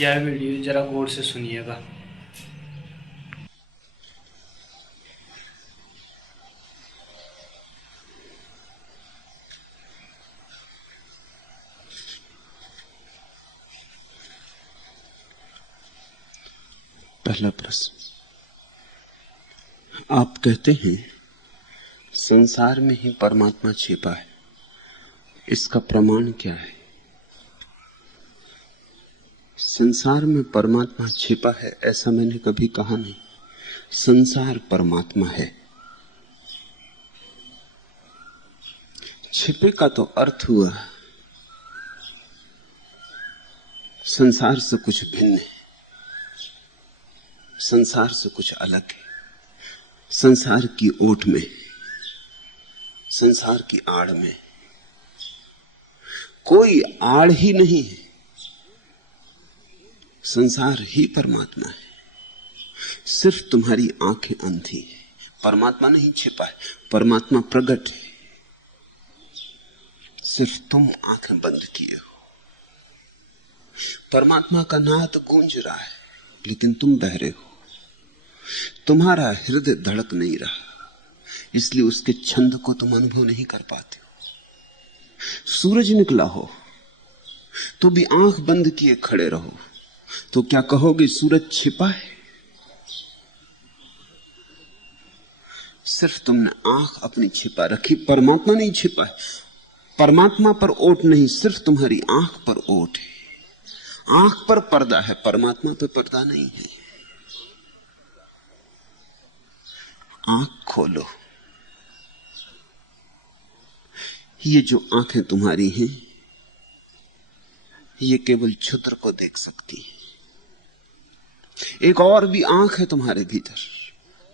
यह वीडियो जरा गौर से सुनिएगा। पहला प्रश्न, आप कहते हैं संसार में ही परमात्मा छिपा है, इसका प्रमाण क्या है? संसार में परमात्मा छिपा है ऐसा मैंने कभी कहा नहीं। संसार परमात्मा है। छिपे का तो अर्थ हुआ संसार से कुछ भिन्न है, संसार से कुछ अलग है, संसार की ओट में, संसार की आड़ में। कोई आड़ ही नहीं है, संसार ही परमात्मा है। सिर्फ तुम्हारी आंखें अंधी है। परमात्मा नहीं छिपा है, परमात्मा प्रकट है, सिर्फ तुम आंखें बंद किए हो। परमात्मा का नाद गूंज रहा है लेकिन तुम बहरे हो। तुम्हारा हृदय धड़क नहीं रहा, इसलिए उसके छंद को तुम अनुभव नहीं कर पाते हो। सूरज निकला हो तो भी आंख बंद किए खड़े रहो तो क्या कहोगे सूरज छिपा है? सिर्फ तुमने आंख अपनी छिपा रखी, परमात्मा नहीं छिपा है। परमात्मा पर ओट नहीं, सिर्फ तुम्हारी आंख पर ओट है। आंख पर पर्दा है, परमात्मा पर पर्दा नहीं है। आंख खोलो। ये जो आंखें तुम्हारी हैं ये केवल क्षुद्र को देख सकती है। एक और भी आंख है तुम्हारे भीतर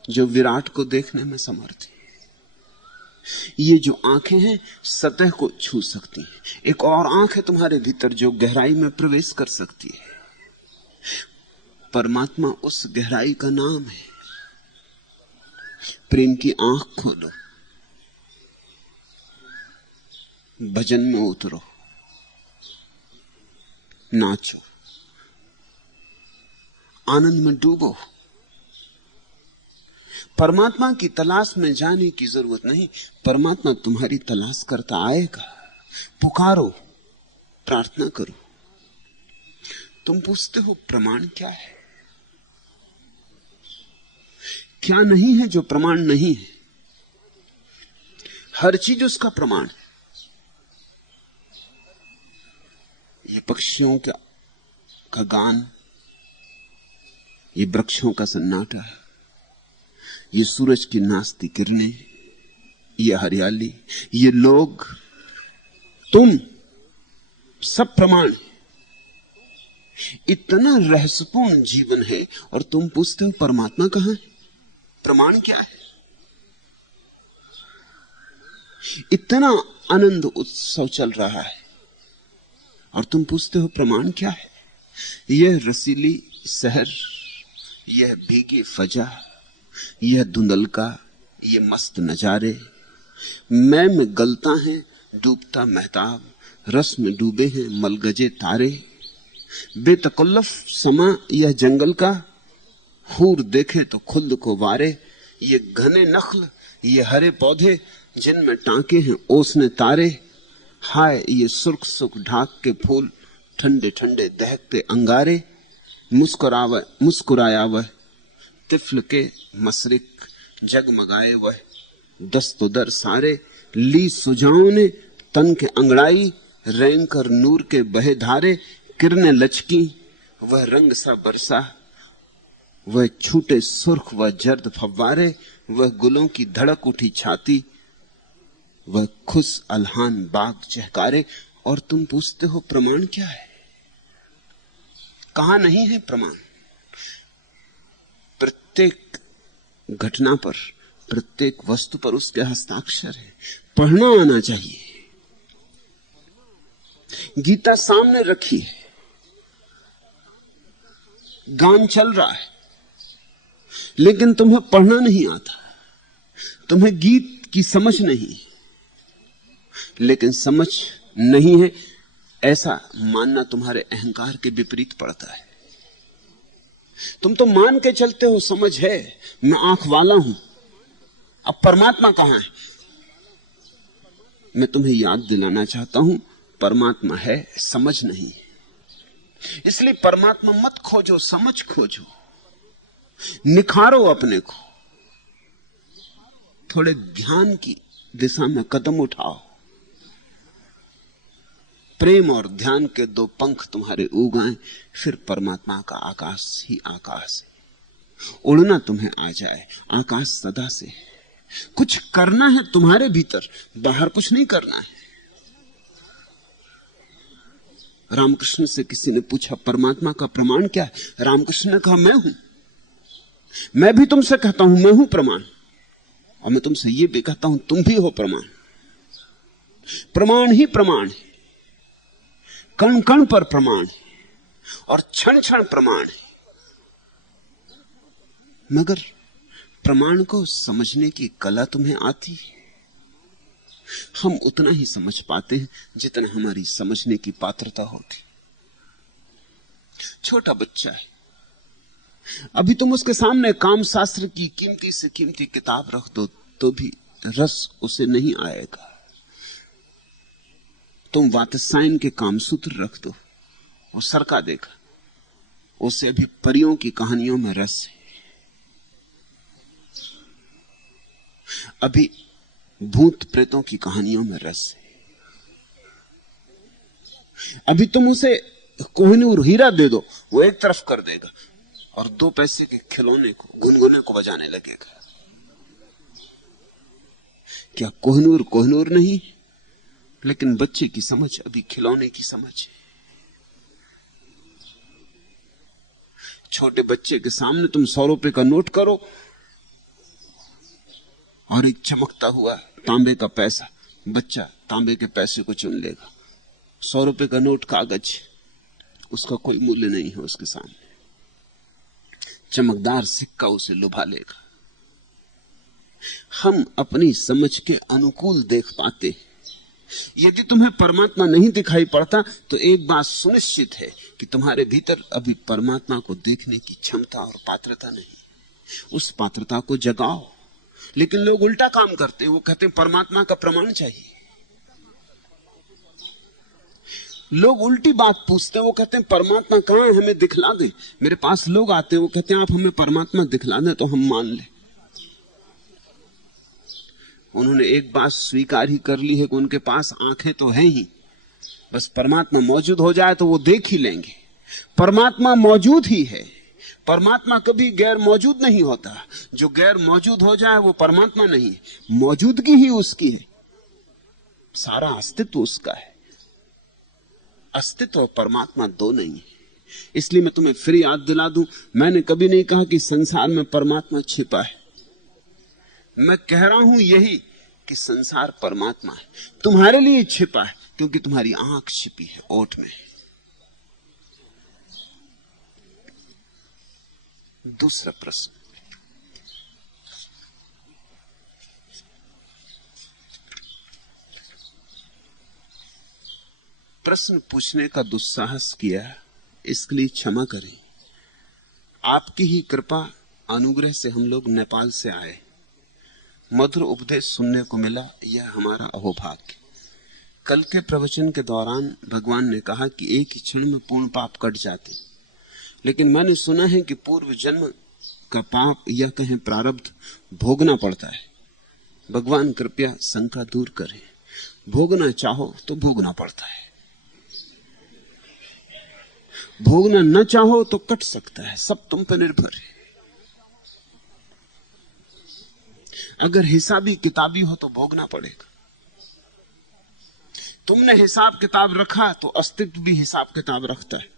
जो विराट को देखने में समर्थ है। ये जो आंखें हैं सतह को छू सकती हैं। एक और आंख है तुम्हारे भीतर जो गहराई में प्रवेश कर सकती है। परमात्मा उस गहराई का नाम है। प्रेम की आंख खोलो, भजन में उतरो, नाचो, आनंद में डूबो। परमात्मा की तलाश में जाने की जरूरत नहीं, परमात्मा तुम्हारी तलाश करता आएगा। पुकारो, प्रार्थना करो। तुम पूछते हो प्रमाण क्या है? क्या नहीं है जो प्रमाण नहीं है? हर चीज उसका प्रमाण है। ये पक्षियों का गान, ये वृक्षों का सन्नाटा, ये सूरज की नाचती किरणें, ये हरियाली, ये लोग, तुम, सब प्रमाण है। इतना रहस्यपूर्ण जीवन है और तुम पूछते हो परमात्मा कहां है? प्रमाण क्या है? इतना आनंद उत्सव चल रहा है और तुम पूछते हो प्रमाण क्या है? यह रसीली शहर, यह भीगी फजा, यह धुंधलका, ये मस्त नजारे, मैं में गलता है डूबता महताब, रस में डूबे हैं मलगजे तारे, बेतकल्लफ समा यह जंगल का, हूर देखे तो खुद को वारे, ये घने नख्ल, ये हरे पौधे जिनमें टांके हैं ओसने तारे, हाय ये सुर्ख सुख ढाक के फूल, ठंडे ठंडे दहकते अंगारे, मुस्कुराया वह तिफल के मशरिक, जगमगाए वह दस्तोदर सारे, ली सुजाओं ने तन के अंगड़ाई, रैंग कर नूर के बहे धारे, किरणें लचकी वह रंग सा बरसा, वह छूटे सुर्ख व जर्द फव्वारे, वह गुलों की धड़क उठी छाती, वह खुश अलहान बाग चहकारे। और तुम पूछते हो प्रमाण क्या है? कहां नहीं है प्रमाण? प्रत्येक घटना पर, प्रत्येक वस्तु पर उसके हस्ताक्षर है। पढ़ना आना चाहिए। गीता सामने रखी है, गान चल रहा है, लेकिन तुम्हें पढ़ना नहीं आता, तुम्हें गीत की समझ नहीं। लेकिन समझ नहीं है ऐसा मानना तुम्हारे अहंकार के विपरीत पड़ता है। तुम तो मान के चलते हो समझ है, मैं आंख वाला हूं। अब परमात्मा कहां है? मैं तुम्हें याद दिलाना चाहता हूं, परमात्मा है, समझ नहीं। इसलिए परमात्मा मत खोजो, समझ खोजो, निखारो अपने को, थोड़े ध्यान की दिशा में कदम उठाओ। प्रेम और ध्यान के दो पंख तुम्हारे उगाएं, फिर परमात्मा का आकाश ही आकाश है। उड़ना तुम्हें आ जाए, आकाश सदा से है। कुछ करना है तुम्हारे भीतर, बाहर कुछ नहीं करना है। रामकृष्ण से किसी ने पूछा परमात्मा का प्रमाण क्या है? रामकृष्ण ने कहा मैं हूं। मैं भी तुमसे कहता हूं मैं हूं प्रमाण, और मैं तुमसे यह भी कहता हूं तुम भी हो प्रमाण। प्रमाण ही प्रमाण है, कण कण पर प्रमाण है और क्षण क्षण प्रमाण है। मगर प्रमाण को समझने की कला तुम्हें आती है। हम उतना ही समझ पाते हैं जितना हमारी समझने की पात्रता होती। छोटा बच्चा है, अभी तुम उसके सामने काम शास्त्र की कीमती से कीमती किताब रख दो तो भी रस उसे नहीं आएगा। तुम वात्स्यायन के कामसूत्र रख दो, वो सरका देगा। उसे अभी परियों की कहानियों में रस है, अभी भूत प्रेतों की कहानियों में रस है। अभी तुम उसे कोहिनूर हीरा दे दो, वो एक तरफ कर देगा और 2 पैसे के खिलौने को, गुनगुने को बजाने लगेगा। क्या कोहिनूर कोहिनूर नहीं? लेकिन बच्चे की समझ अभी खिलौने की समझ है। छोटे बच्चे के सामने तुम 100 रुपए का नोट करो और एक चमकता हुआ तांबे का पैसा, बच्चा तांबे के पैसे को चुन लेगा। 100 रुपए का नोट कागज, उसका कोई मूल्य नहीं है उसके सामने। चमकदार सिक्का उसे लुभा लेगा। हम अपनी समझ के अनुकूल देख पाते। यदि तुम्हें परमात्मा नहीं दिखाई पड़ता तो एक बात सुनिश्चित है कि तुम्हारे भीतर अभी परमात्मा को देखने की क्षमता और पात्रता नहीं। उस पात्रता को जगाओ। लेकिन लोग उल्टा काम करते हैं, वो कहते हैं परमात्मा का प्रमाण चाहिए। लोग उल्टी बात पूछते हैं, वो कहते हैं परमात्मा कहां है, हमें दिखला दे। मेरे पास लोग आते हैं, वो कहते हैं आप हमें परमात्मा दिखला दें तो हम मान लें। उन्होंने एक बात स्वीकार ही कर ली है कि उनके पास आंखें तो हैं ही, बस परमात्मा मौजूद हो जाए तो वो देख ही लेंगे। परमात्मा मौजूद ही है, परमात्मा कभी गैर मौजूद नहीं होता। जो गैर मौजूद हो जाए वो परमात्मा नहीं है, मौजूदगी ही उसकी है। सारा अस्तित्व उसका है। अस्तित्व और परमात्मा दो नहीं है। इसलिए मैं तुम्हें फिर याद दिला दूं, मैंने कभी नहीं कहा कि संसार में परमात्मा छिपा है। मैं कह रहा हूं यही कि संसार परमात्मा है, तुम्हारे लिए छिपा है क्योंकि तुम्हारी आंख छिपी है ओट में। दूसरा प्रश्न, प्रश्न पूछने का दुस्साहस किया, इसके लिए क्षमा करें। आपकी ही कृपा अनुग्रह से हम लोग नेपाल से आए, मधुर उपदेश सुनने को मिला, यह हमारा अहोभाग्य। कल के प्रवचन के दौरान भगवान ने कहा कि एक ही क्षण में पूर्ण पाप कट जाते, लेकिन मैंने सुना है कि पूर्व जन्म का पाप या कहें प्रारब्ध भोगना पड़ता है। भगवान कृपया शंका दूर करें, भोगना चाहो तो भोगना पड़ता है, भोगना न चाहो तो कट सकता है, सब तुम पर निर्भर है। अगर हिसाबी किताबी हो तो भोगना पड़ेगा। तुमने हिसाब किताब रखा तो अस्तित्व भी हिसाब किताब रखता है।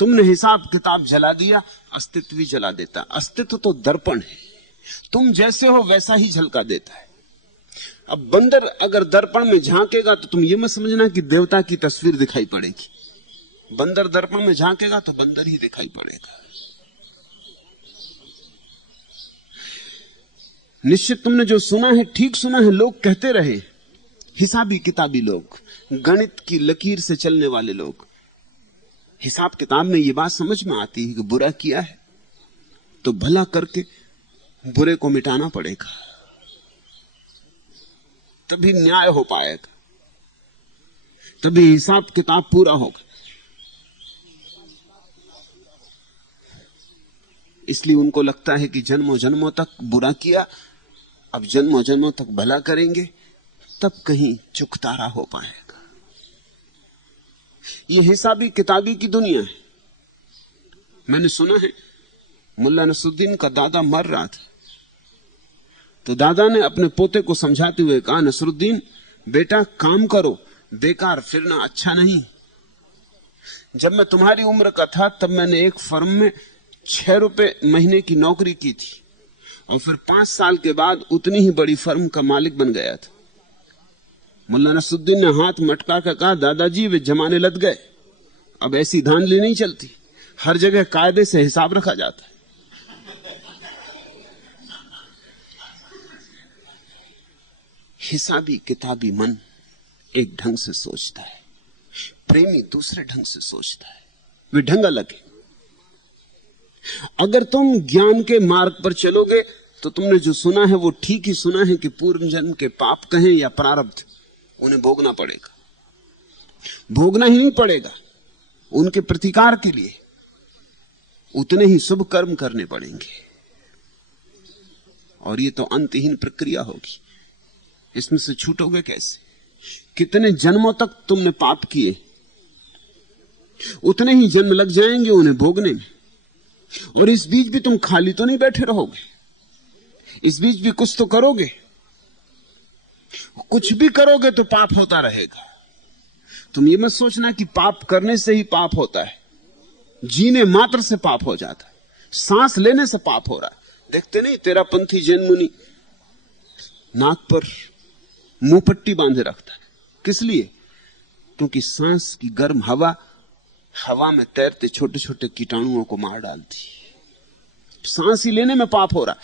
तुमने हिसाब किताब जला दिया, अस्तित्व भी जला देता है। अस्तित्व तो दर्पण है, तुम जैसे हो वैसा ही झलका देता है। अब बंदर अगर दर्पण में झांकेगा तो तुम ये मत समझना कि देवता की तस्वीर दिखाई पड़ेगी। बंदर दर्पण में झांकेगा तो बंदर ही दिखाई पड़ेगा। निश्चित तुमने जो सुना है ठीक सुना है। लोग कहते रहे, हिसाबी किताबी लोग, गणित की लकीर से चलने वाले लोग, हिसाब किताब में ये बात समझ में आती है कि बुरा किया है तो भला करके बुरे को मिटाना पड़ेगा, तभी न्याय हो पाएगा, तभी हिसाब किताब पूरा होगा। इसलिए उनको लगता है कि जन्मों जन्मों तक बुरा किया, अब जन्मों जन्मों तक भला करेंगे, तब कहीं चुकतारा हो पाएगा। यह हिसाबी किताबी की दुनिया है। मैंने सुना है मुल्ला नसरुद्दीन का दादा मर रहा था, तो दादा ने अपने पोते को समझाते हुए कहा, नसरुद्दीन बेटा काम करो, बेकार फिरना अच्छा नहीं। जब मैं तुम्हारी उम्र का था तब मैंने एक फर्म में 6 रुपए महीने की नौकरी की थी और फिर 5 साल के बाद उतनी ही बड़ी फर्म का मालिक बन गया था। मुल्ला नसरुद्दीन ने हाथ मटका कर कहा, दादाजी वे जमाने लद गए, अब ऐसी धांधली नहीं चलती, हर जगह कायदे से हिसाब रखा जाता है। हिसाबी किताबी मन एक ढंग से सोचता है, प्रेमी दूसरे ढंग से सोचता है, वे ढंग अलग है। अगर तुम ज्ञान के मार्ग पर चलोगे तो तुमने जो सुना है वो ठीक ही सुना है कि पूर्व जन्म के पाप कहें या प्रारब्ध, उन्हें भोगना पड़ेगा। भोगना ही नहीं पड़ेगा, उनके प्रतिकार के लिए उतने ही शुभ कर्म करने पड़ेंगे, और ये तो अंतहीन प्रक्रिया होगी। इसमें से छूटोगे कैसे? कितने जन्मों तक तुमने पाप किए, उतने ही जन्म लग जाएंगे उन्हें भोगने में। और इस बीच भी तुम खाली तो नहीं बैठे रहोगे, इस बीच भी कुछ तो करोगे। कुछ भी करोगे तो पाप होता रहेगा। तुम ये मत सोचना कि पाप करने से ही पाप होता है, जीने मात्र से पाप हो जाता है, सांस लेने से पाप हो रहा है। देखते नहीं तेरापंथी जैन मुनि नाक पर मुंह पट्टी बांधे रखता है, किस लिए? क्योंकि सांस की गर्म हवा में तैरते छोटे छोटे कीटाणुओं को मार डालती। सांस ही लेने में पाप हो रहा।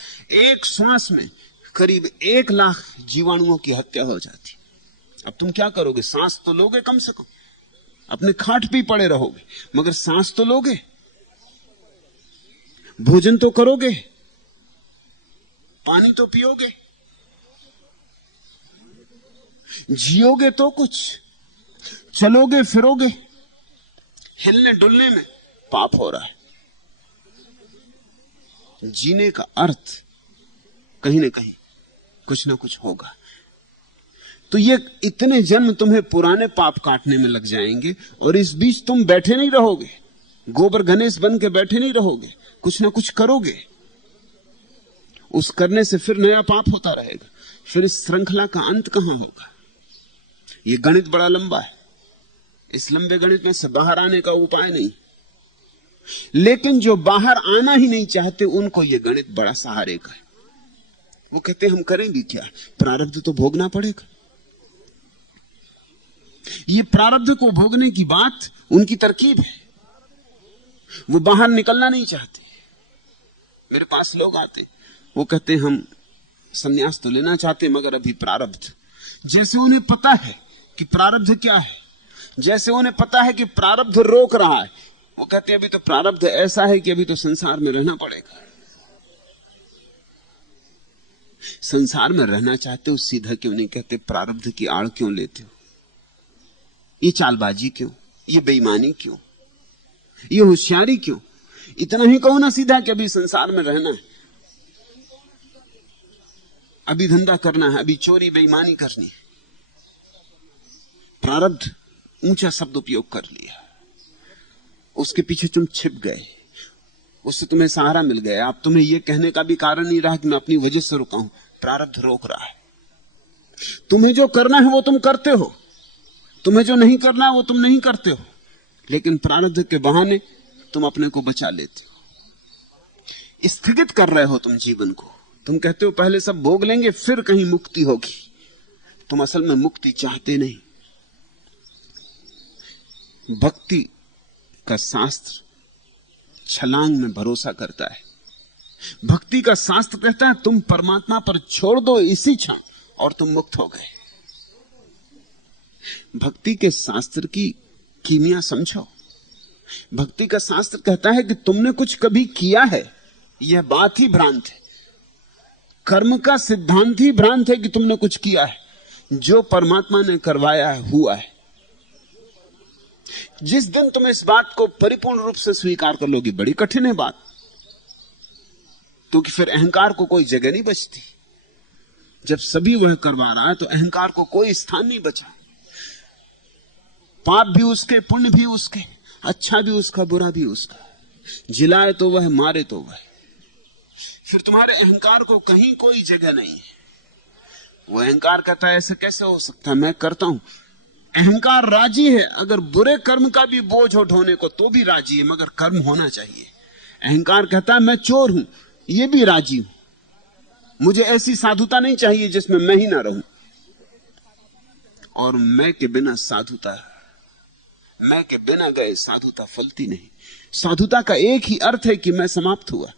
एक श्वास में करीब 1 लाख जीवाणुओं की हत्या हो जाती। अब तुम क्या करोगे? सांस तो लोगे, कम से कम अपने खाट पे पड़े रहोगे, मगर सांस तो लोगे, भोजन तो करोगे, पानी तो पियोगे, जियोगे तो कुछ, चलोगे फिरोगे। हिलने डुलने में पाप हो रहा है। जीने का अर्थ कहीं ना कहीं कुछ ना कुछ होगा। तो ये इतने जन्म तुम्हें पुराने पाप काटने में लग जाएंगे, और इस बीच तुम बैठे नहीं रहोगे, गोबर गणेश बन के बैठे नहीं रहोगे, कुछ ना कुछ करोगे। उस करने से फिर नया पाप होता रहेगा। फिर इस श्रृंखला का अंत कहां होगा? ये गणित बड़ा लंबा है, इस लंबे गणित में से बाहर आने का उपाय नहीं। लेकिन जो बाहर आना ही नहीं चाहते उनको ये गणित बड़ा सहारे का है। वो कहते हम करेंगे क्या, प्रारब्ध तो भोगना पड़ेगा। ये प्रारब्ध को भोगने की बात उनकी तरकीब है, वो बाहर निकलना नहीं चाहते। मेरे पास लोग आते, वो कहते हम संन्यास तो लेना चाहते मगर अभी प्रारब्ध। जैसे उन्हें पता है कि प्रारब्ध क्या है, जैसे उन्हें पता है कि प्रारब्ध रोक रहा है। वो कहते हैं अभी तो प्रारब्ध ऐसा है कि अभी तो संसार में रहना पड़ेगा। संसार में रहना चाहते हो, सीधा क्यों नहीं कहते प्रारब्ध की आड़ क्यों लेते हो? ये चालबाजी क्यों, ये बेईमानी क्यों, ये होशियारी क्यों? इतना ही कहो ना सीधा कि अभी संसार में रहना है, अभी धंधा करना है, अभी चोरी बेईमानी करनी है। प्रारब्ध ऊंचा शब्द उपयोग कर लिया, उसके पीछे तुम छिप गए, उससे तुम्हें सहारा मिल गया। अब तुम्हें यह कहने का भी कारण नहीं रहा कि मैं अपनी वजह से रुका हूं, प्रारब्ध रोक रहा है। तुम्हें जो करना है वो तुम करते हो, तुम्हें जो नहीं करना है वो तुम नहीं करते हो, लेकिन प्रारब्ध के बहाने तुम अपने को बचा लेते हो, स्थगित कर रहे हो तुम जीवन को। तुम कहते हो पहले सब भोग लेंगे फिर कहीं मुक्ति होगी। तुम असल में मुक्ति चाहते नहीं। भक्ति का शास्त्र छलांग में भरोसा करता है। भक्ति का शास्त्र कहता है तुम परमात्मा पर छोड़ दो इसी क्षण और तुम मुक्त हो गए। भक्ति के शास्त्र की कीमिया समझो। भक्ति का शास्त्र कहता है कि तुमने कुछ कभी किया है, यह बात ही भ्रांत है। कर्म का सिद्धांत ही भ्रांत है कि तुमने कुछ किया है। जो परमात्मा ने करवाया है हुआ है। जिस दिन तुम इस बात को परिपूर्ण रूप से स्वीकार कर लोगी, बड़ी कठिन है बात, क्योंकि फिर अहंकार को कोई जगह नहीं बचती। जब सभी वह करवा रहा है तो अहंकार को कोई स्थान नहीं बचा। पाप भी उसके, पुण्य भी उसके, अच्छा भी उसका, बुरा भी उसका। जिलाए तो वह, मारे तो वह। फिर तुम्हारे अहंकार को कहीं कोई जगह नहीं है। वो अहंकार कहता है ऐसे कैसे हो सकता है, मैं करता हूं। अहंकार राजी है अगर बुरे कर्म का भी बोझ उठाने को, तो भी राजी है, मगर कर्म होना चाहिए। अहंकार कहता है मैं चोर हूं, ये भी राजी हूं, मुझे ऐसी साधुता नहीं चाहिए जिसमें मैं ही ना रहूं। और मैं के बिना साधुता, मैं के बिना गए साधुता फलती नहीं। साधुता का एक ही अर्थ है कि मैं समाप्त हुआ।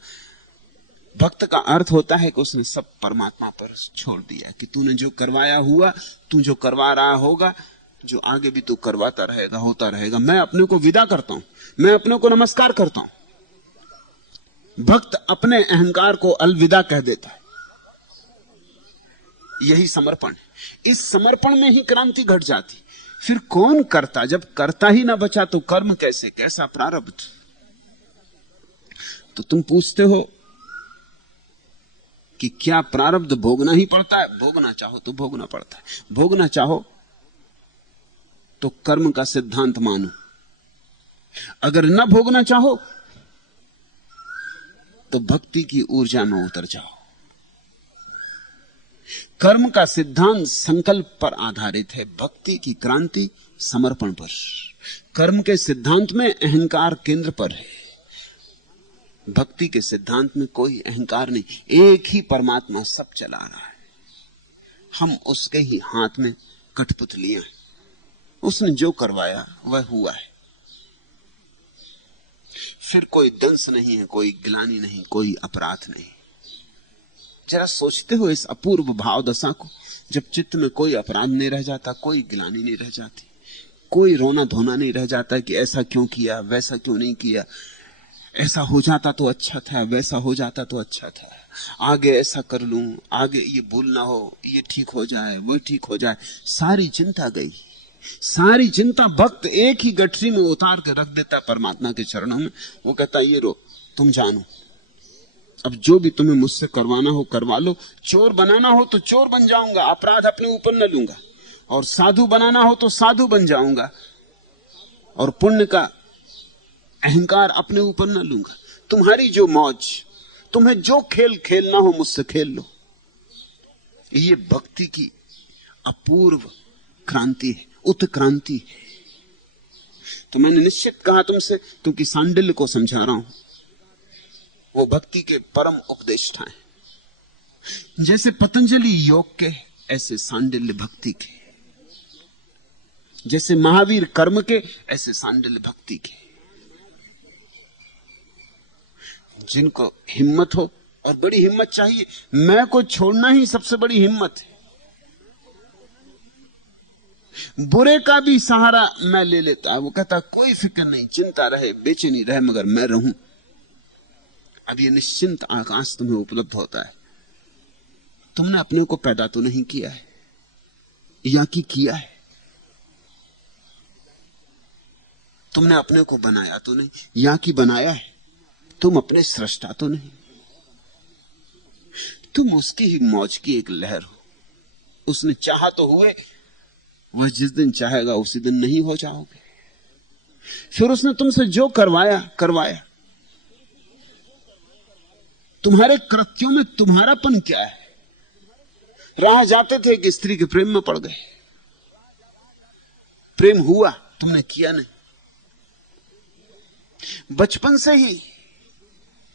भक्त का अर्थ होता है कि उसने सब परमात्मा पर छोड़ दिया, कि तूने जो करवाया हुआ, तू जो करवा रहा होगा, जो आगे भी तू करवाता रहेगा, होता रहेगा। मैं अपने को विदा करता हूं, मैं अपने को नमस्कार करता हूं। भक्त अपने अहंकार को अलविदा कह देता है। यही समर्पण है। इस समर्पण में ही क्रांति घट जाती। फिर कौन करता? जब करता ही ना बचा तो कर्म कैसे, कैसा प्रारब्ध? तो तुम पूछते हो कि क्या प्रारब्ध भोगना ही पड़ता है? भोगना चाहो तो भोगना पड़ता है। भोगना चाहो तो कर्म का सिद्धांत मानो। अगर न भोगना चाहो तो भक्ति की ऊर्जा में उतर जाओ। कर्म का सिद्धांत संकल्प पर आधारित है, भक्ति की क्रांति समर्पण पर। कर्म के सिद्धांत में अहंकार केंद्र पर है, भक्ति के सिद्धांत में कोई अहंकार नहीं। एक ही परमात्मा सब चला रहा है, हम उसके ही हाथ में कठपुतलियां हैं। उसने जो करवाया वह हुआ है। फिर कोई दंश नहीं है, कोई ग्लानि नहीं, कोई अपराध नहीं। जरा सोचते हो इस अपूर्व भाव दशा को, जब चित्त में कोई अपराध नहीं रह जाता, कोई ग्लानि नहीं रह जाती, कोई रोना धोना नहीं रह जाता कि ऐसा क्यों किया, वैसा क्यों नहीं किया, ऐसा हो जाता तो अच्छा था, वैसा हो जाता तो अच्छा था, आगे ऐसा कर लूं, आगे ये भूल ना हो, ये ठीक हो जाए, वो ठीक हो जाए। सारी चिंता गई। सारी चिंता भक्त एक ही गठरी में उतार के रख देता परमात्मा के चरणों में। वो कहता ये रो, तुम जानो, अब जो भी तुम्हें मुझसे करवाना हो करवा लो। चोर बनाना हो तो चोर बन जाऊंगा, अपराध अपने ऊपर न लूंगा। और साधु बनाना हो तो साधु बन जाऊंगा, और पुण्य का अहंकार अपने ऊपर न लूंगा। तुम्हारी जो मौज, तुम्हें जो खेल खेलना हो मुझसे खेल लो। ये भक्ति की अपूर्व क्रांति है, उत्क्रांति है। तो मैंने निश्चित कहा तुमसे, क्योंकि सांडिल्य को समझा रहा हूं। वो भक्ति के परम उपदेष्टा हैं। जैसे पतंजलि योग के, ऐसे सांडिल्य भक्ति के। जैसे महावीर कर्म के, ऐसे सांडिल्य भक्ति के। जिनको हिम्मत हो, और बड़ी हिम्मत चाहिए, मैं को छोड़ना ही सबसे बड़ी हिम्मत है। बुरे का भी सहारा मैं ले लेता है। वो कहता कोई फिक्र नहीं, चिंता रहे, बेचैनी रहे, मगर मैं रहूं। अब ये निश्चिंत आकाश तुम्हें उपलब्ध होता है। तुमने अपने को पैदा तो नहीं किया है, या कि किया है? तुमने अपने को बनाया तो नहीं, या कि बनाया है? तुम अपने सृष्टा तो नहीं, तुम उसकी ही मौज की एक लहर हो। उसने चाहा तो हुए, वह जिस दिन चाहेगा उसी दिन नहीं हो जाओगे। फिर उसने तुमसे जो करवाया करवाया। तुम्हारे कृत्यों में तुम्हारापन क्या है? राह जाते थे कि स्त्री के प्रेम में पड़ गए, प्रेम हुआ, तुमने किया नहीं। बचपन से ही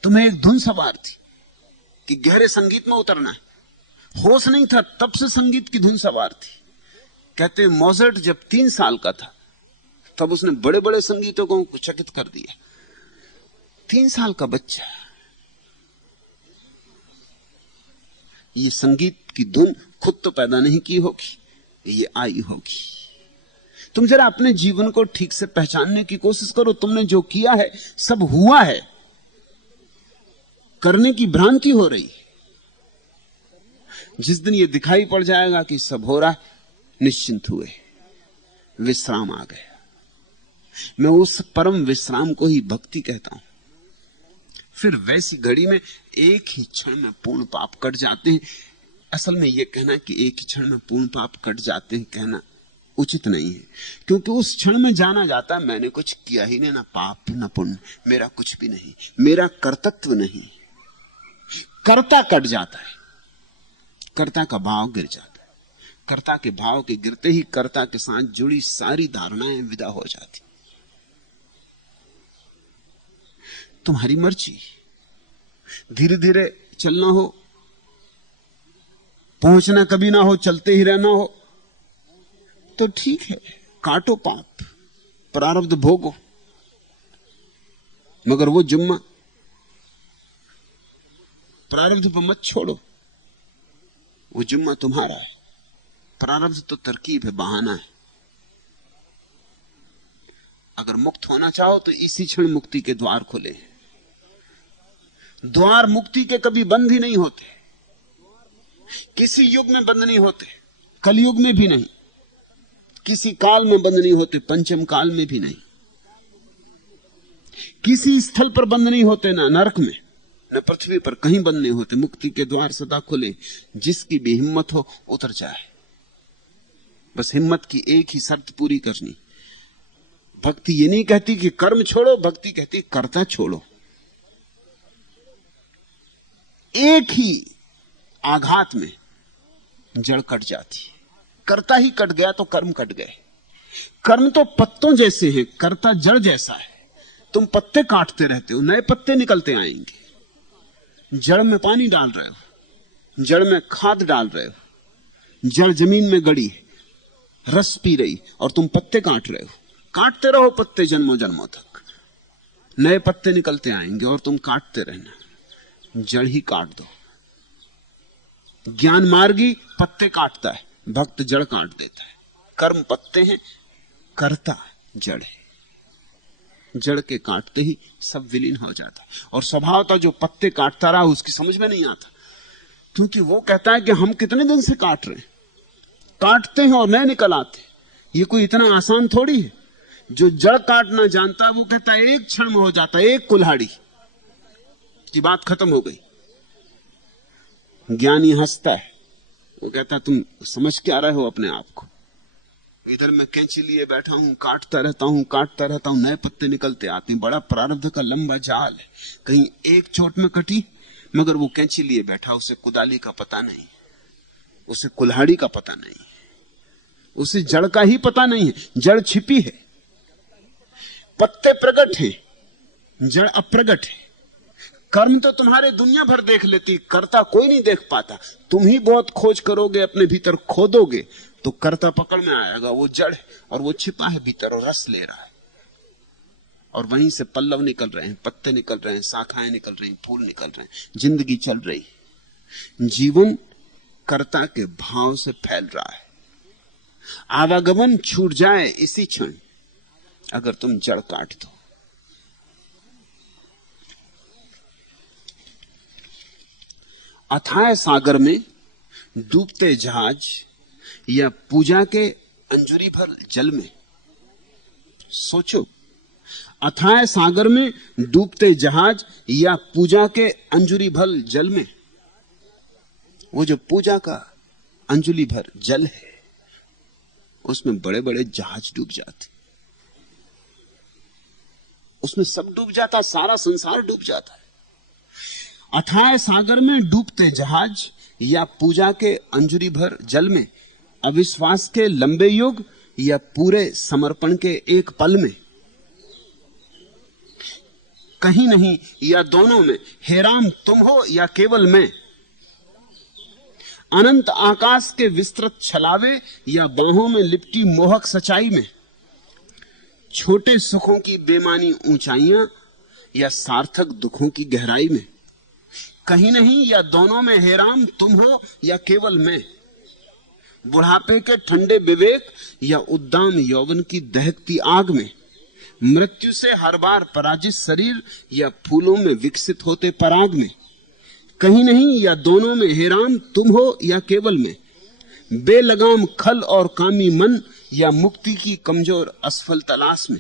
तुम्हें एक धुन सवार थी कि गहरे संगीत में उतरना है। होश नहीं था, तब से संगीत की धुन सवार थी। कहते मोज़ार्ट जब 3 साल का था, तब उसने बड़े बड़े संगीतज्ञों को चकित कर दिया। 3 साल का बच्चा ये संगीत की धुन खुद तो पैदा नहीं की होगी, ये आई होगी। तुम जरा अपने जीवन को ठीक से पहचानने की कोशिश करो। तुमने जो किया है सब हुआ है, करने की भ्रांति हो रही। जिस दिन ये दिखाई पड़ जाएगा कि सब हो रहा है, निश्चिंत हुए, विश्राम आ गया। मैं उस परम विश्राम को ही भक्ति कहता हूं। फिर वैसी घड़ी में एक ही क्षण में पूर्ण पाप कट जाते हैं। असल में यह कहना कि एक ही क्षण में पूर्ण पाप कट जाते हैं कहना उचित नहीं है, क्योंकि उस क्षण में जाना जाता है मैंने कुछ किया ही नहीं, ना पाप ना पुण्य, मेरा कुछ भी नहीं, मेरा कर्तृत्व नहीं। कर्ता कट जाता है, कर्ता का भाव गिर जाता है। कर्ता के भाव के गिरते ही कर्ता के साथ जुड़ी सारी धारणाएं विदा हो जाती। तुम्हारी मर्जी, धीरे धीरे चलना हो, पहुंचना कभी ना हो, चलते ही रहना हो तो ठीक है, काटो पाप, प्रारब्ध भोगो, मगर वो जुम्मा प्रारब्ध पर मत छोड़ो। वो जुम्मा तुम्हारा है, प्रारब्ध तो तरकीब है, बहाना है। अगर मुक्त होना चाहो तो इसी क्षण मुक्ति के द्वार खुले। द्वार मुक्ति के कभी बंद ही नहीं होते, किसी युग में बंद नहीं होते, कलयुग में भी नहीं, किसी काल में बंद नहीं होते, पंचम काल में भी नहीं, किसी स्थल पर बंद नहीं होते, ना नरक में न पृथ्वी पर, कहीं बंद नहीं होते। मुक्ति के द्वार सदा खुले, जिसकी भी हिम्मत हो उतर जाए। बस हिम्मत की एक ही शर्त पूरी करनी। भक्ति ये नहीं कहती कि कर्म छोड़ो, भक्ति कहती कर्ता छोड़ो। एक ही आघात में जड़ कट जाती है। कर्ता ही कट गया तो कर्म कट गए। कर्म तो पत्तों जैसे हैं, कर्ता जड़ जैसा है। तुम पत्ते काटते रहते हो, नए पत्ते निकलते आएंगे। जड़ में पानी डाल रहे हो, जड़ में खाद डाल रहे हो, जड़ जमीन में गड़ी है, रस पी रही, और तुम पत्ते काट रहे हो। काटते रहो पत्ते जन्मों जन्मों तक, नए पत्ते निकलते आएंगे और तुम काटते रहना। जड़ ही काट दो। ज्ञान मार्गी पत्ते काटता है, भक्त जड़ काट देता है। कर्म पत्ते हैं, कर्ता जड़ है। जड़ के काटते ही सब विलीन हो जाता। और स्वभावतः जो पत्ते काटता रहा उसकी समझ में नहीं आता, क्योंकि वो कहता है कि हम कितने दिन से काट रहे हैं, काटते हैं और नए निकल आते। ये कोई इतना आसान थोड़ी है। जो जड़ काटना जानता है वो कहता है एक क्षण में हो जाता है, एक कुल्हाड़ी की बात खत्म हो गई। ज्ञानी हंसता है, वो कहता है तुम समझ क्या रहे हो अपने आप को। इधर मैं कैंची लिए बैठा हूं, काटता रहता हूं, नए पत्ते निकलते आते हैं। बड़ा प्रारब्ध का लंबा जाल है। कहीं एक चोट में कटी, मगर वो कैंची लिए बैठा, उसे कुदाली का पता नहीं, उसे कुल्हाड़ी का पता नहीं, उसे जड़ का ही पता नहीं है। जड़ छिपी है, पत्ते प्रकट हैं, जड़ अप्रगट है। कर्म तो तुम्हारे दुनिया भर देख लेती, कर्ता कोई नहीं देख पाता। तुम ही बहुत खोज करोगे, अपने भीतर खोदोगे तो कर्ता पकड़ में आएगा। वो जड़ है और वो छिपा है भीतर और रस ले रहा है, और वहीं से पल्लव निकल रहे हैं, पत्ते निकल रहे हैं, शाखाएं निकल रही हैं, फूल निकल रहे हैं, जिंदगी चल रही। जीवन कर्ता के भाव से फैल रहा है। आवागमन छूट जाए इसी क्षण अगर तुम जड़ काट दो। अथाह सागर में डूबते जहाज या पूजा के अंजुरी भर जल में, सोचो, अथाह सागर में डूबते जहाज या पूजा के अंजुरी भर जल में। वो जो पूजा का अंजुली भर जल है उसमें बड़े बड़े जहाज डूब जाते, उसमें सब डूब जाता, सारा संसार डूब जाता है। अथाह सागर में डूबते जहाज या पूजा के अंजुरी भर जल में, अविश्वास के लंबे युग या पूरे समर्पण के एक पल में, कहीं नहीं या दोनों में, हे राम तुम हो या केवल मैं, अनंत आकाश के विस्तृत छलावे या बाहों में लिपटी मोहक सच्चाई में, छोटे सुखों की बेमानी ऊंचाइयां या सार्थक दुखों की गहराई में, कहीं नहीं या दोनों में, हे राम तुम हो या केवल मैं, बुढ़ापे के ठंडे विवेक या उद्दाम यौवन की दहकती आग में, मृत्यु से हर बार पराजित शरीर या फूलों में विकसित होते पराग में, कहीं नहीं या दोनों में हैरान तुम हो या केवल में, बेलगाम खल और कामी मन या मुक्ति की कमजोर असफल तलाश में,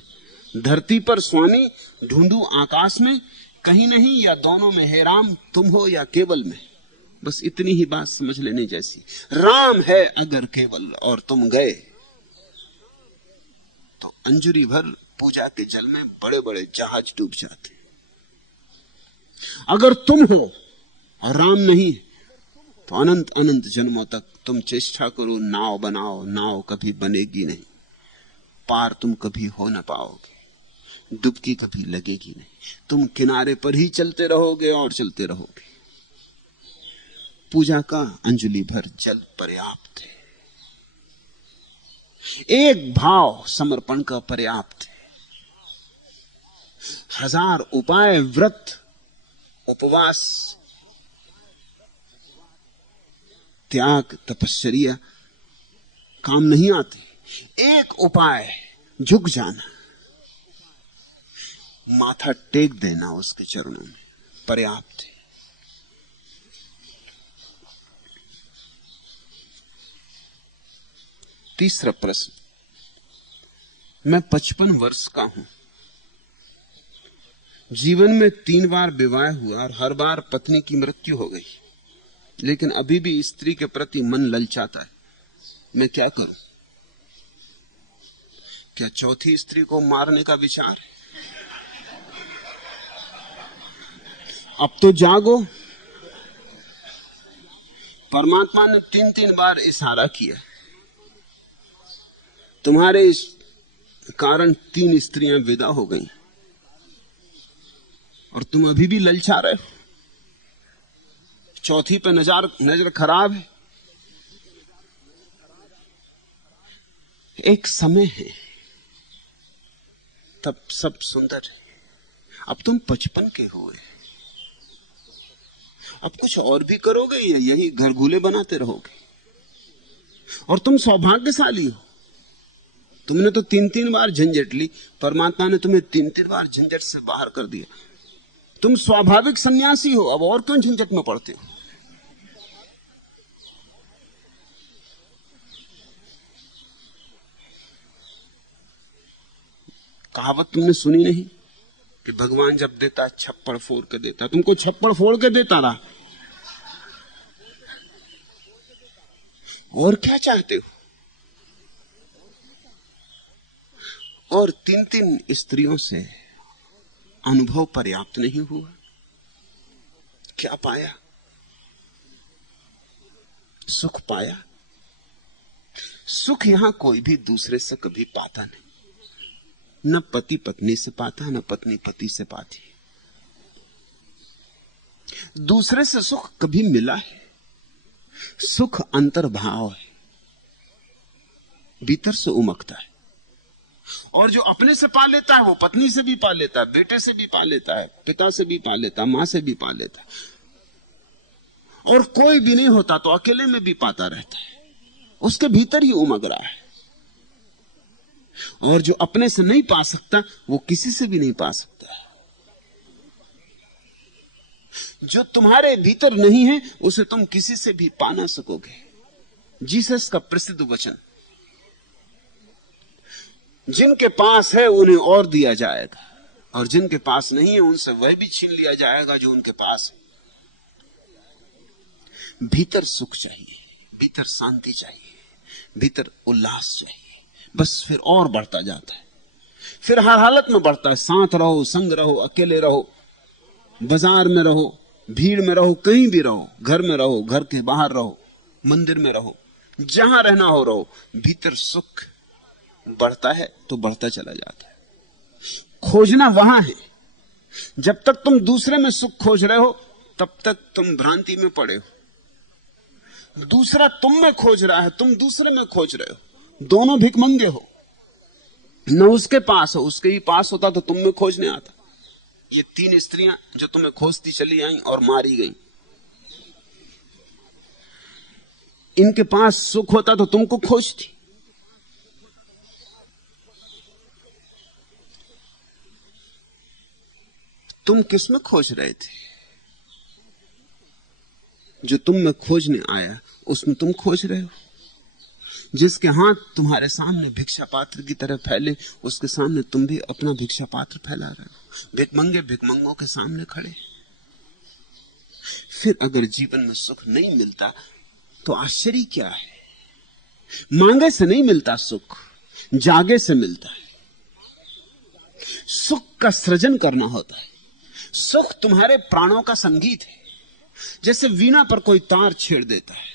धरती पर स्वामी ढूंढू आकाश में, कहीं नहीं या दोनों में हैरान तुम हो या केवल में। बस इतनी ही बात समझ लेने जैसी। राम है अगर केवल और तुम गए, तो अंजुरी भर पूजा के जल में बड़े बड़े जहाज डूब जाते। अगर तुम हो और राम नहीं, तो अनंत अनंत जन्मों तक तुम चेष्टा करो, नाव बनाओ, नाव कभी बनेगी नहीं, पार तुम कभी हो ना पाओगे, डुबकी कभी लगेगी नहीं, तुम किनारे पर ही चलते रहोगे और चलते रहोगे। पूजा का अंजलि भर जल पर्याप्त है, एक भाव समर्पण का पर्याप्त है। हजार उपाय, व्रत, उपवास, त्याग, तपश्चर्या काम नहीं आते। एक उपाय झुक जाना, माथा टेक देना उसके चरणों में पर्याप्त है। तीसरा प्रश्न, मैं 55 वर्ष का हूं, जीवन में 3 बार विवाह हुआ और हर बार पत्नी की मृत्यु हो गई, लेकिन अभी भी स्त्री के प्रति मन ललचाता है, मैं क्या करूं? क्या चौथी स्त्री को मारने का विचार है? अब तो जागो। परमात्मा ने 3-3 बार इशारा किया, तुम्हारे इस कारण 3 स्त्रियां विदा हो गईं और तुम अभी भी ललचा रहे हो। चौथी पे नजर खराब है। एक समय है तब सब सुंदर है, अब तुम 55 के हुए, अब कुछ और भी करोगे या यही घरघूले बनाते रहोगे? और तुम सौभाग्यशाली हो, तुमने तो 3-3 बार झंझट ली, परमात्मा ने तुम्हें 3-3 बार झंझट से बाहर कर दिया। तुम स्वाभाविक सन्यासी हो, अब और क्यों झंझट में पड़ते हो? कहावत तुमने सुनी नहीं कि भगवान जब देता छप्पड़ फोड़ के देता? तुमको छप्पड़ फोड़ के देता रहा, और क्या चाहते हो? और 3-3 स्त्रियों से अनुभव पर्याप्त नहीं हुआ? क्या पाया? सुख पाया? सुख यहां कोई भी दूसरे से कभी पाता नहीं, न पति पत्नी से पाता, न पत्नी पति से पाती। दूसरे से सुख कभी मिला है? सुख अंतर्भाव है, भीतर से उमकता है। और जो अपने से पा लेता है वो पत्नी से भी पा लेता है, बेटे से भी पा लेता है, पिता से भी पा लेता है, मां से भी पा लेता है, और कोई भी नहीं होता तो अकेले में भी पाता रहता है, उसके भीतर ही उमग रहा है। और जो अपने से नहीं पा सकता वो किसी से भी नहीं पा सकता। जो तुम्हारे भीतर नहीं है उसे तुम किसी से भी पा ना सकोगे। जीसस का प्रसिद्ध वचन, जिनके पास है उन्हें और दिया जाएगा, और जिनके पास नहीं है उनसे वह भी छीन लिया जाएगा जो उनके पास है। भीतर सुख चाहिए, भीतर शांति चाहिए, भीतर उल्लास चाहिए, बस फिर और बढ़ता जाता है, फिर हर हालत में बढ़ता है। साथ रहो, संग रहो, अकेले रहो, बाजार में रहो, भीड़ में रहो, कहीं भी रहो, घर में रहो, घर के बाहर रहो, मंदिर में रहो, जहां रहना हो रहो, भीतर सुख बढ़ता है तो बढ़ता चला जाता है। खोजना वहां है। जब तक तुम दूसरे में सुख खोज रहे हो तब तक तुम भ्रांति में पड़े हो। दूसरा तुम में खोज रहा है, तुम दूसरे में खोज रहे हो, दोनों भिखमंगे हो। न उसके पास हो, उसके ही पास होता तो तुम में खोजने आता। ये 3 स्त्रियां जो तुम्हें खोजती चली आई और मारी गई। इनके पास सुख होता तो तुमको खोजती। तुम किसमें खोज रहे थे? जो तुम में खोजने आया उसमें तुम खोज रहे हो। जिसके हाथ तुम्हारे सामने भिक्षा पात्र की तरह फैले, उसके सामने तुम भी अपना भिक्षा पात्र फैला रहे हो। भिकमंगे भिकमंगों के सामने खड़े। फिर अगर जीवन में सुख नहीं मिलता तो आश्चर्य क्या है? मांगे से नहीं मिलता सुख, जागे से मिलता है। सुख का सृजन करना होता है। सुख तुम्हारे प्राणों का संगीत है। जैसे वीणा पर कोई तार छेड़ देता है,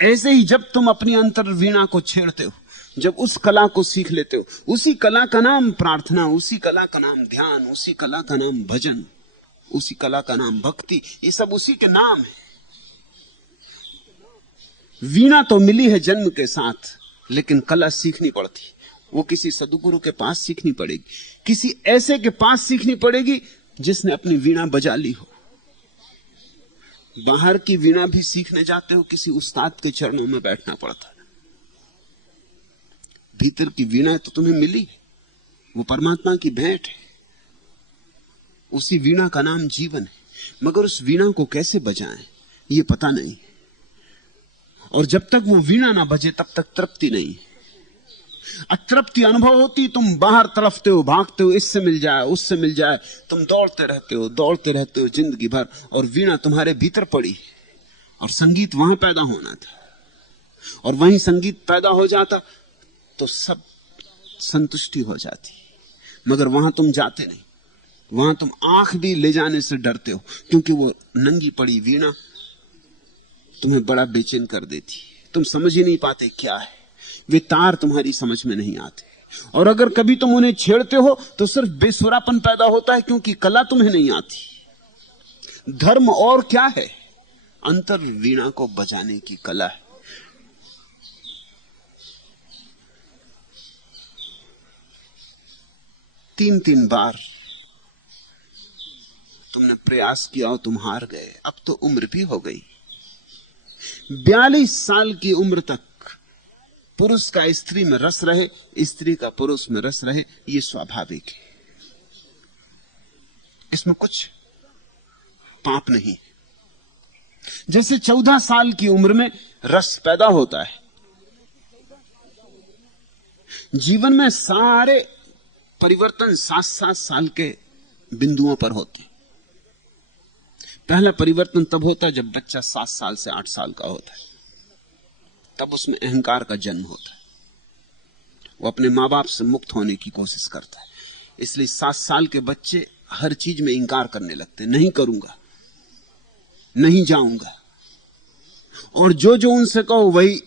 ऐसे ही जब तुम अपनी अंतर वीणा को छेड़ते हो, जब उस कला को सीख लेते हो, उसी कला का नाम प्रार्थना, उसी कला का नाम ध्यान, उसी कला का नाम भजन, उसी कला का नाम भक्ति, ये सब उसी के नाम है। वीणा तो मिली है जन्म के साथ, लेकिन कला सीखनी पड़ती। वो किसी सदगुरु के पास सीखनी पड़ेगी, किसी ऐसे के पास सीखनी पड़ेगी जिसने अपनी वीणा बजा ली हो। बाहर की वीणा भी सीखने जाते हो, किसी उस्ताद के चरणों में बैठना पड़ता है। भीतर की वीणा तो तुम्हें मिली है, वो परमात्मा की भेंट है। उसी वीणा का नाम जीवन है, मगर उस वीणा को कैसे बजाएं ये पता नहीं। और जब तक वो वीणा ना बजे तब तक तृप्ति नहीं। अतृप्ति अनुभव होती, तुम बाहर तड़फते हो, भागते हो, इससे मिल जाए उससे मिल जाए, तुम दौड़ते रहते हो जिंदगी भर, और वीणा तुम्हारे भीतर पड़ी और संगीत वहां पैदा होना था। और वहीं संगीत पैदा हो जाता तो सब संतुष्टि हो जाती, मगर वहां तुम जाते नहीं। वहां तुम आंख भी ले जाने से डरते हो, क्योंकि वो नंगी पड़ी वीणा तुम्हें बड़ा बेचैन कर देती। तुम समझ ही नहीं पाते क्या है, वे तार तुम्हारी समझ में नहीं आते। और अगर कभी तुम उन्हें छेड़ते हो तो सिर्फ बेसुरापन पैदा होता है, क्योंकि कला तुम्हें नहीं आती। धर्म और क्या है? अंतर वीणा को बजाने की कला है। तीन तीन बार तुमने प्रयास किया और तुम हार गए। अब तो उम्र भी हो गई। 42 साल की उम्र तक पुरुष का स्त्री में रस रहे, स्त्री का पुरुष में रस रहे, यह स्वाभाविक है। इसमें कुछ पाप नहीं। जैसे 14 साल की उम्र में रस पैदा होता है। जीवन में सारे परिवर्तन 7-7 साल के बिंदुओं पर होते हैं। पहला परिवर्तन तब होता है जब बच्चा 7 साल से 8 साल का होता है, तब उसमें अहंकार का जन्म होता है। वो अपने मां बाप से मुक्त होने की कोशिश करता है। इसलिए 7 साल के बच्चे हर चीज में इंकार करने लगते, नहीं करूंगा, नहीं जाऊंगा, और जो जो उनसे कहो वही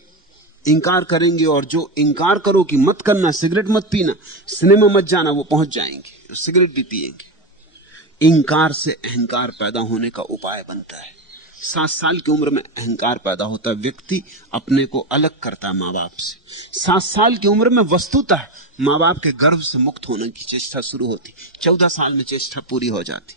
इंकार करेंगे। और जो इंकार करो कि मत करना, सिगरेट मत पीना, सिनेमा मत जाना, वो पहुंच जाएंगे, सिगरेट भी पिएंगे। इंकार से अहंकार पैदा होने का उपाय बनता है। 7 साल की उम्र में अहंकार पैदा होता है। व्यक्ति अपने को अलग करता है माँ बाप से। 7 साल की उम्र में वस्तुतः माँ बाप के गर्भ से मुक्त होने की चेष्टा शुरू होती। 14 साल में चेष्टा पूरी हो जाती।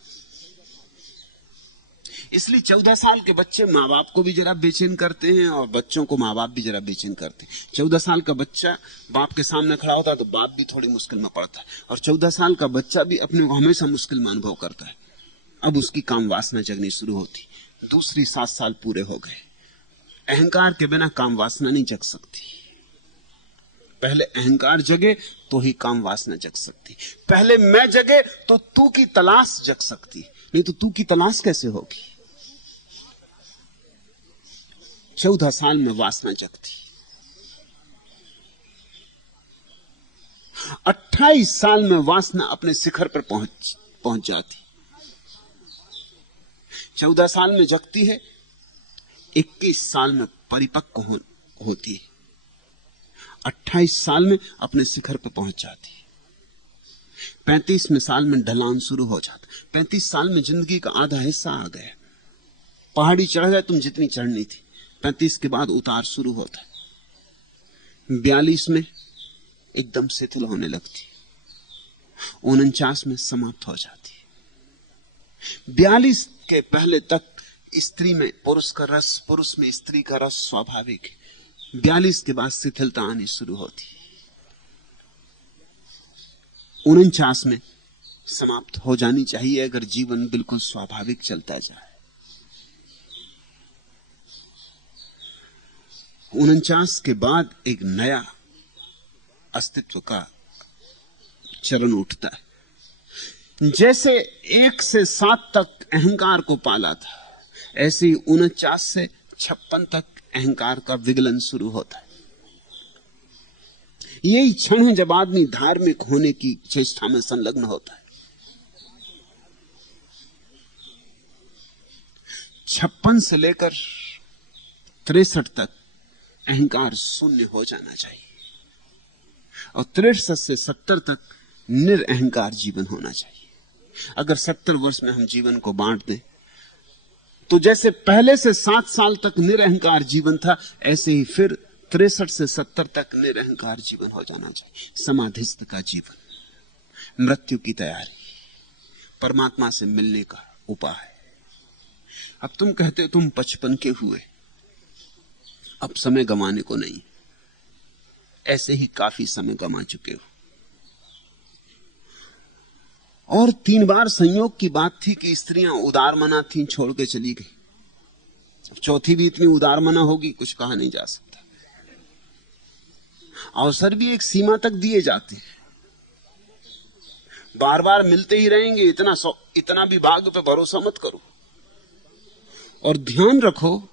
इसलिए 14 साल के बच्चे माँ बाप को भी जरा बेचैन करते हैं, और बच्चों को माँ बाप भी जरा बेचैन करते हैं। 14 साल का बच्चा बाप के सामने खड़ा होता है तो बाप भी थोड़ी मुश्किल में पड़ता है, और 14 साल का बच्चा भी अपने को हमेशा मुश्किल में अनुभव करता है। अब उसकी काम वासना जगनी शुरू होती। दूसरी 7 साल पूरे हो गए। अहंकार के बिना काम वासना नहीं जग सकती। पहले अहंकार जगे तो ही काम वासना जग सकती। पहले मैं जगे तो तू की तलाश जग सकती, नहीं तो तू की तलाश कैसे होगी? 14 साल में वासना जगती। 28 साल में वासना अपने शिखर पर पहुंच जाती। 14 साल में जगती है, 21 साल में परिपक्व होती है, 28 साल में अपने शिखर पर पहुंच जाती है, 35 में साल में ढलान शुरू हो जाता। 35 साल में जिंदगी का आधा हिस्सा आ गया। पहाड़ी चढ़ गए तुम जितनी चढ़नी थी। 35 के बाद उतार शुरू होता है। 42 में एकदम शिथिल होने लगती, 49 में समाप्त हो जाती। 42 के पहले तक स्त्री में पुरुष का रस, पुरुष में स्त्री का रस स्वाभाविक है। 42 के बाद शिथिलता आनी शुरू होती, 49 में समाप्त हो जानी चाहिए अगर जीवन बिल्कुल स्वाभाविक चलता जाए। 49 के बाद एक नया अस्तित्व का चरण उठता है। जैसे 1 से 7 तक अहंकार को पाला था, ऐसे ही 49 से 56 तक अहंकार का विगलन शुरू होता है। यही क्षण है जब आदमी धार्मिक होने की चेष्टा में संलग्न होता है। 56 से लेकर 63 तक अहंकार शून्य हो जाना चाहिए और 63 से 70 तक निरअहंकार जीवन होना चाहिए। अगर 70 वर्ष में हम जीवन को बांट दें तो जैसे पहले से 7 साल तक निरअहकार जीवन था, ऐसे ही फिर 63 से 70 तक निरअहकार जीवन हो जाना चाहिए। समाधिस्थ का जीवन, मृत्यु की तैयारी, परमात्मा से मिलने का उपाय। अब तुम कहते हो तुम 55 के हुए, अब समय गंवाने को नहीं, ऐसे ही काफी समय गंवा चुके हो। और 3 बार संयोग की बात थी कि स्त्रियां उदार मना थीं, छोड़ के चली गई। अब चौथी भी इतनी उदार मना होगी, कुछ कहा नहीं जा सकता। अवसर भी एक सीमा तक दिए जाते हैं, बार बार मिलते ही रहेंगे, इतना भी भाग्य पे भरोसा मत करो। और ध्यान रखो,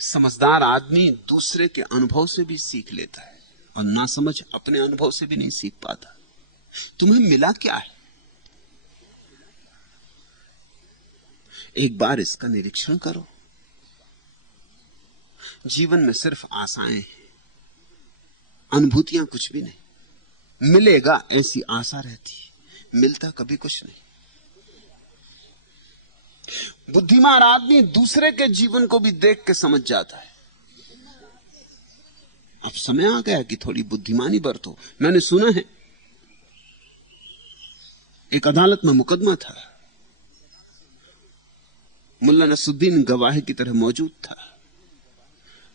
समझदार आदमी दूसरे के अनुभव से भी सीख लेता है और नासमझ अपने अनुभव से भी नहीं सीख पाता। तुम्हें मिला क्या है, एक बार इसका निरीक्षण करो। जीवन में सिर्फ आशाएं हैं, अनुभूतियां कुछ भी नहीं। मिलेगा ऐसी आशा रहती, मिलता कभी कुछ नहीं। बुद्धिमान आदमी दूसरे के जीवन को भी देख के समझ जाता है। अब समय आ गया कि थोड़ी बुद्धिमानी बरतो। मैंने सुना है एक अदालत में मुकदमा था, मुल्ला नसरुद्दीन गवाह की तरह मौजूद था।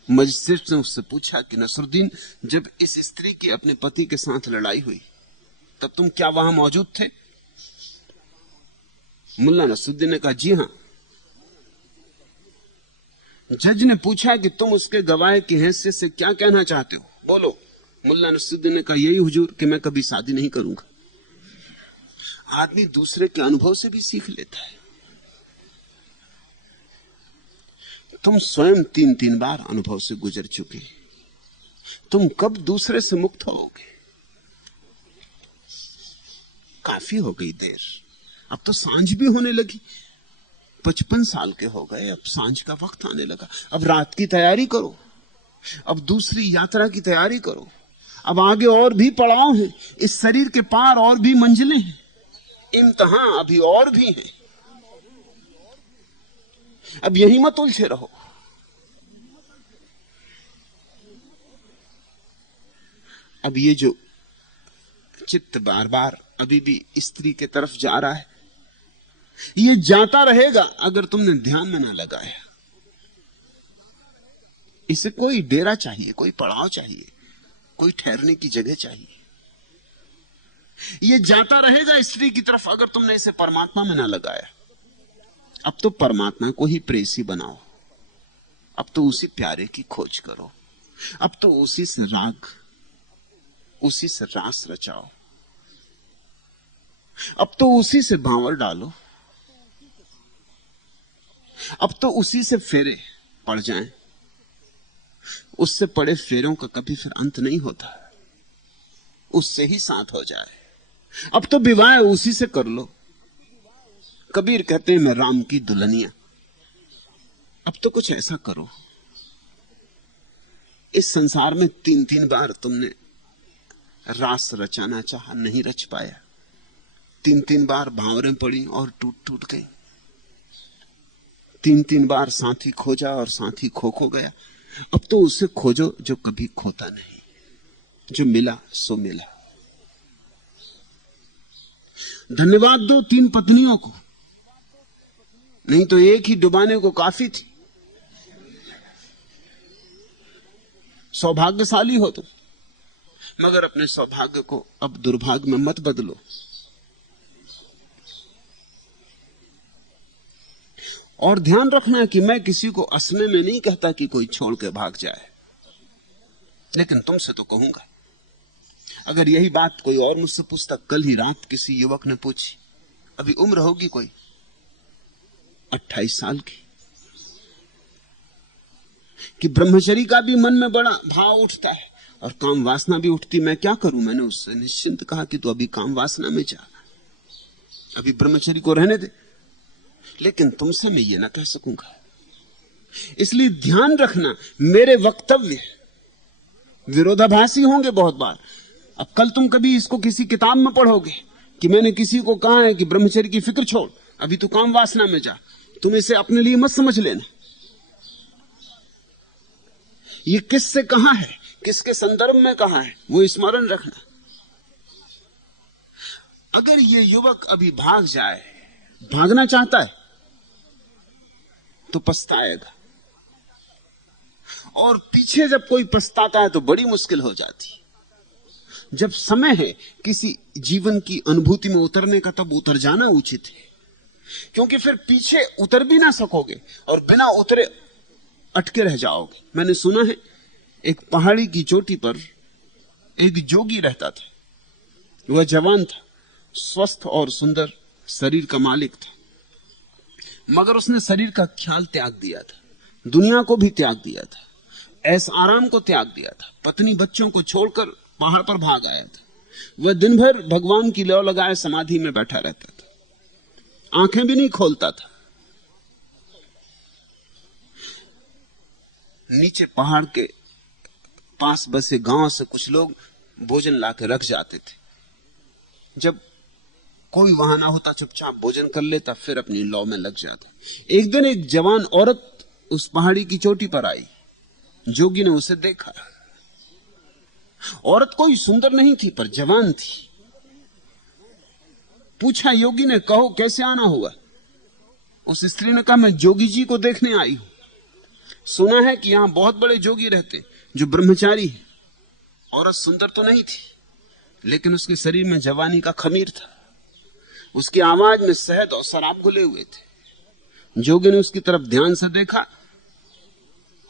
मजिस्ट्रेट ने उससे पूछा कि नसरुद्दीन, जब इस स्त्री की अपने पति के साथ लड़ाई हुई तब तुम क्या वहां मौजूद थे? मुल्ला नसरुद्दीन ने कहा, जी हां। जज ने पूछा कि तुम उसके गवाह की हैसियत से क्या कहना चाहते हो, बोलो। मुल्ला नसरुद्दीन ने कहा, यही हुजूर कि मैं कभी शादी नहीं करूंगा। आदमी दूसरे के अनुभव से भी सीख लेता है। तुम स्वयं 3-3 बार अनुभव से गुजर चुके, तुम कब दूसरे से मुक्त होगे? काफी हो गई देर, अब तो सांझ भी होने लगी। 55 साल के हो गए, अब सांझ का वक्त आने लगा। अब रात की तैयारी करो, अब दूसरी यात्रा की तैयारी करो। अब आगे और भी पड़ाव हैं, इस शरीर के पार और भी मंजिलें हैं, इम्तिहान अभी और भी हैं। अब यही मत उलझे रहो। अब ये जो चित्त बार बार अभी भी स्त्री के तरफ जा रहा है, ये जाता रहेगा अगर तुमने ध्यान में ना लगाया। इसे कोई डेरा चाहिए, कोई पड़ाव चाहिए, कोई ठहरने की जगह चाहिए। ये जाता रहेगा स्त्री की तरफ अगर तुमने इसे परमात्मा में ना लगाया। अब तो परमात्मा को ही प्रेसी बनाओ, अब तो उसी प्यारे की खोज करो, अब तो उसी से राग, उसी से रास रचाओ, अब तो उसी से भांवर डालो, अब तो उसी से फेरे पड़ जाएं। उससे पड़े फेरों का कभी फिर अंत नहीं होता, उससे ही साथ हो जाए। अब तो विवाह उसी से कर लो। कबीर कहते हैं, मैं राम की दुल्हनिया। अब तो कुछ ऐसा करो। इस संसार में 3-3 बार तुमने रास रचाना चाहा, नहीं रच पाया। 3-3 बार भांवरें पड़ी और टूट टूट गई। 3-3 बार साथी खोजा और साथी खो गया। अब तो उसे खोजो जो कभी खोता नहीं, जो मिला सो मिला। धन्यवाद दो 3 पत्नियों को, नहीं तो एक ही डुबाने को काफी थी। सौभाग्यशाली हो तुम, मगर अपने सौभाग्य को अब दुर्भाग्य में मत बदलो। और ध्यान रखना कि मैं किसी को असमय में नहीं कहता कि कोई छोड़ के भाग जाए, लेकिन तुमसे तो कहूंगा। अगर यही बात कोई और मुझसे पूछता, कल ही रात किसी युवक ने पूछी, अभी उम्र होगी कोई 28 साल की, कि ब्रह्मचर्य का भी मन में बड़ा भाव उठता है और काम वासना भी उठती, मैं क्या करूं? मैंने उससे निश्चिंत कहा कि तू अभी काम वासना में जा, अभी ब्रह्मचर्य को रहने दे। लेकिन तुमसे मैं ये ना कह सकूंगा, इसलिए ध्यान रखना मेरे वक्तव्य विरोधाभासी होंगे बहुत बार। अब कल तुम कभी इसको किसी किताब में पढ़ोगे कि मैंने किसी को कहा है कि ब्रह्मचर्य की फिक्र छोड़, अभी तू काम वासना में जा। तुम इसे अपने लिए मत समझ लेना। ये किससे कहा है, किसके संदर्भ में कहा है, वो स्मरण रखना। अगर ये युवक अभी भाग जाए, भागना चाहता है, तो पछताएगा, और पीछे जब कोई पछताता है तो बड़ी मुश्किल हो जाती। जब समय है किसी जीवन की अनुभूति में उतरने का, तब उतर जाना उचित है, क्योंकि फिर पीछे उतर भी ना सकोगे और बिना उतरे अटके रह जाओगे। मैंने सुना है एक पहाड़ी की चोटी पर एक जोगी रहता था। वह जवान था, स्वस्थ और सुंदर शरीर का मालिक था, मगर उसने शरीर का ख्याल त्याग दिया था, दुनिया को भी त्याग दिया था, ऐस आराम को त्याग दिया था, पत्नी बच्चों को छोड़कर पहाड़ पर भाग आया था। वह दिन भर भगवान की लौ लगाए समाधि में बैठा रहता था, आंखें भी नहीं खोलता था। नीचे पहाड़ के पास बसे गांव से कुछ लोग भोजन लाकर रख जाते थे। जब कोई वहां ना होता, चुपचाप भोजन कर लेता, फिर अपनी लौ में लग जाता। एक दिन एक जवान औरत उस पहाड़ी की चोटी पर आई। जोगी ने उसे देखा। औरत कोई सुंदर नहीं थी, पर जवान थी। पूछा योगी ने, कहो कैसे आना हुआ? उस स्त्री ने कहा, मैं जोगी जी को देखने आई हूं। सुना है कि यहां बहुत बड़े जोगी रहते जो ब्रह्मचारी है। औरत सुंदर तो नहीं थी, लेकिन उसके शरीर में जवानी का खमीर था। उसकी आवाज में शहद और शराब घुले हुए थे। जोगी ने उसकी तरफ ध्यान से देखा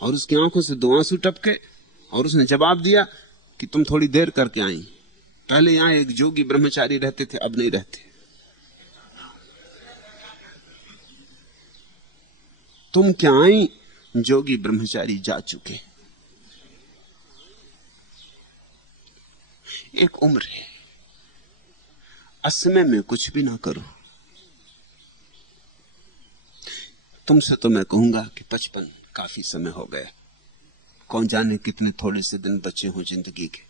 और उसकी आंखों से 2 आंसू टपके, और उसने जवाब दिया कि तुम थोड़ी देर करके आई, पहले यहां एक जोगी ब्रह्मचारी रहते थे, अब नहीं रहते। तुम क्या आई? जोगी ब्रह्मचारी जा चुके। एक उम्र है, असमय में कुछ भी ना करो। तुमसे तो मैं कहूंगा कि 55 काफी समय हो गया, कौन जाने कितने थोड़े से दिन बचे हों जिंदगी के।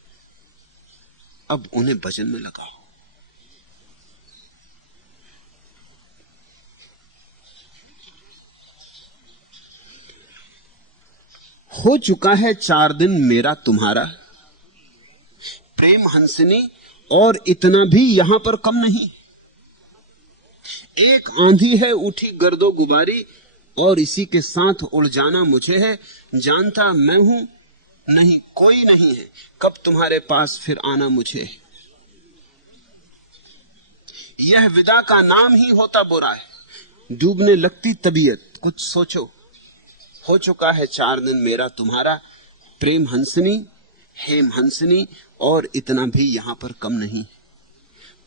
अब उन्हें भजन में लगाओ। हो चुका है 4 दिन मेरा तुम्हारा, प्रेम हंसनी, और इतना भी यहां पर कम नहीं। एक आंधी है उठी गर्दो गुबारी, और इसी के साथ उड़ जाना मुझे है। जानता मैं हूं नहीं कोई नहीं है, कब तुम्हारे पास फिर आना मुझे है। यह विदा का नाम ही होता बुरा है, डूबने लगती तबीयत, कुछ सोचो। हो चुका है 4 दिन मेरा तुम्हारा, प्रेम हंसनी, हेम हंसनी, और इतना भी यहां पर कम नहीं।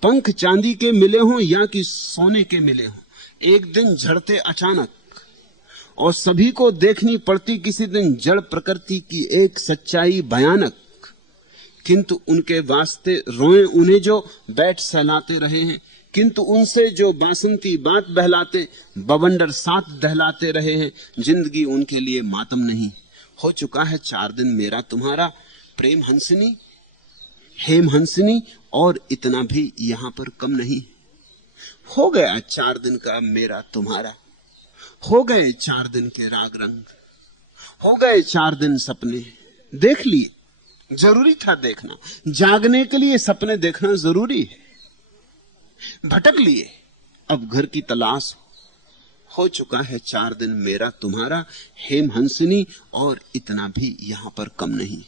पंख चांदी के मिले हों या कि सोने के मिले हों, एक दिन झड़ते अचानक, और सभी को देखनी पड़ती किसी दिन जड़ प्रकृति की एक सच्चाई भयानक। किंतु उनके वास्ते रोए उन्हें जो बैठ सहलाते रहे हैं, किंतु उनसे जो बासंती बात बहलाते, बवंडर साथ दहलाते रहे हैं, जिंदगी उनके लिए मातम नहीं। हो चुका है 4 दिन मेरा तुम्हारा, प्रेम हंसनी, हेम हंसनी, और इतना भी यहां पर कम नहीं। हो गया 4 दिन का मेरा तुम्हारा, हो गए 4 दिन के राग रंग, हो गए 4 दिन सपने देख लिए। जरूरी था देखना, जागने के लिए सपने देखना जरूरी है। भटक लिए, अब घर की तलाश हो चुका है 4 दिन मेरा तुम्हारा, हेम हंसनी, और इतना भी यहां पर कम नहीं।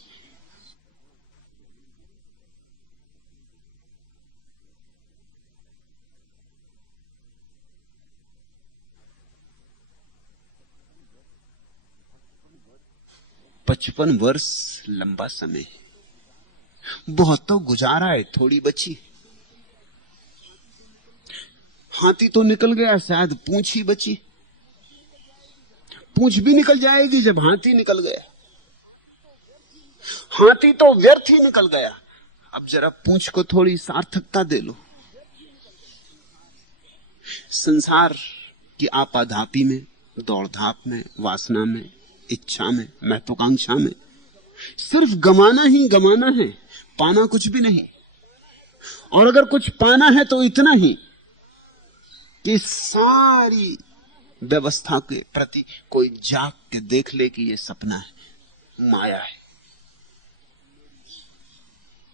पचपन वर्ष लंबा समय, बहुत तो गुजारा है, थोड़ी बची। हाथी तो निकल गया, शायद पूंछ ही बची। पूंछ भी निकल जाएगी जब हाथी निकल गया। हाथी तो व्यर्थ ही निकल गया, अब जरा पूंछ को थोड़ी सार्थकता दे लो। संसार की आपाधापी में, दौड़धाप में, वासना में, इच्छा में, महत्वाकांक्षा में सिर्फ गमाना ही गमाना है, पाना कुछ भी नहीं। और अगर कुछ पाना है तो इतना ही कि सारी व्यवस्था के प्रति कोई जाग के देख ले कि यह सपना है, माया है,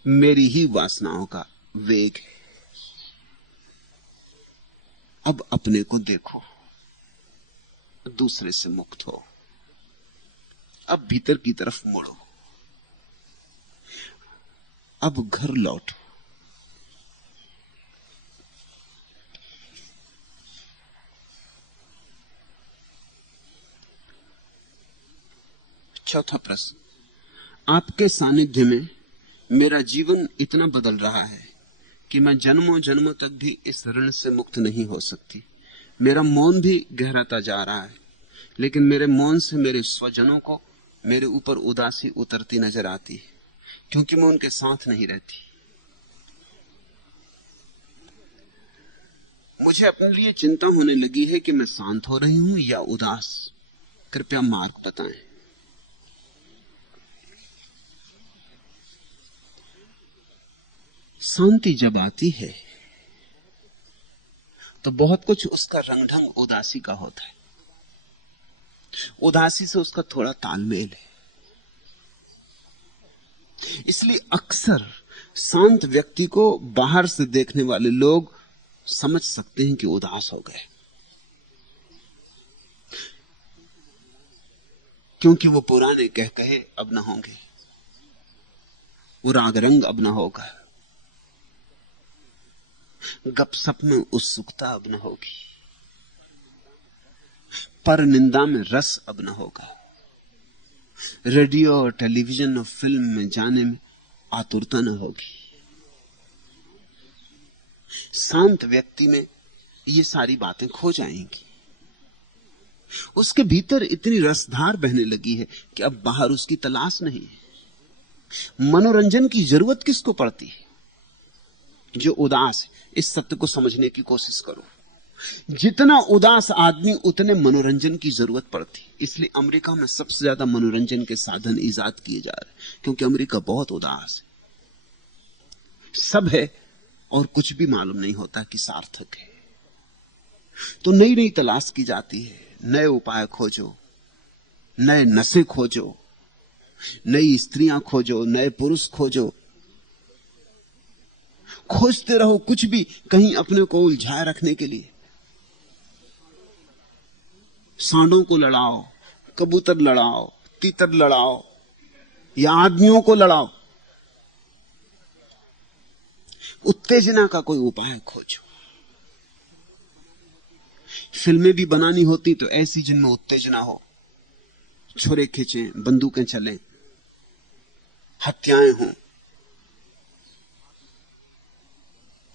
मेरी ही वासनाओं का वेग है। अब अपने को देखो, दूसरे से मुक्त हो, अब भीतर की तरफ मुड़ो, अब घर लौटो। चौथा प्रश्न, आपके सानिध्य में मेरा जीवन इतना बदल रहा है कि मैं जन्मों जन्मों तक भी इस ऋण से मुक्त नहीं हो सकती। मेरा मौन भी गहराता जा रहा है, लेकिन मेरे मौन से मेरे स्वजनों को मेरे ऊपर उदासी उतरती नजर आती है, क्योंकि मैं उनके साथ नहीं रहती। मुझे अपने लिए चिंता होने लगी है कि मैं शांत हो रही हूं या उदास। कृपया मार्ग बताएं। शांति जब आती है तो बहुत कुछ उसका रंग ढंग उदासी का होता है, उदासी से उसका थोड़ा तालमेल है। इसलिए अक्सर शांत व्यक्ति को बाहर से देखने वाले लोग समझ सकते हैं कि उदास हो गए, क्योंकि वो पुराने कह कहे अब न होंगे, वो राग रंग अब न होगा, गपसप में उत्सुकता अब न होगी, पर निंदा में रस अब न होगा, रेडियो और टेलीविजन और फिल्म में जाने में आतुरता न होगी। शांत व्यक्ति में ये सारी बातें खो जाएंगी। उसके भीतर इतनी रसधार बहने लगी है कि अब बाहर उसकी तलाश नहीं है। मनोरंजन की जरूरत किसको पड़ती है? जो उदास है। इस सत्य को समझने की कोशिश करो, जितना उदास आदमी उतने मनोरंजन की जरूरत पड़ती। इसलिए अमेरिका में सबसे ज्यादा मनोरंजन के साधन इजाद किए जा रहे हैं, क्योंकि अमेरिका बहुत उदास है। सब है और कुछ भी मालूम नहीं होता कि सार्थक है। तो नई नई तलाश की जाती है, नए उपाय खोजो, नए नशे खोजो, नई स्त्रियां खोजो, नए पुरुष खोजो, खोजते रहो कुछ भी कहीं अपने को उलझाए रखने के लिए। सांडों को लड़ाओ, कबूतर लड़ाओ, तीतर लड़ाओ, या आदमियों को लड़ाओ, उत्तेजना का कोई उपाय खोजो। फिल्में भी बनानी होती तो ऐसी जिनमें उत्तेजना हो, छुरे खींचे, बंदूकें चलें, हत्याएं हों,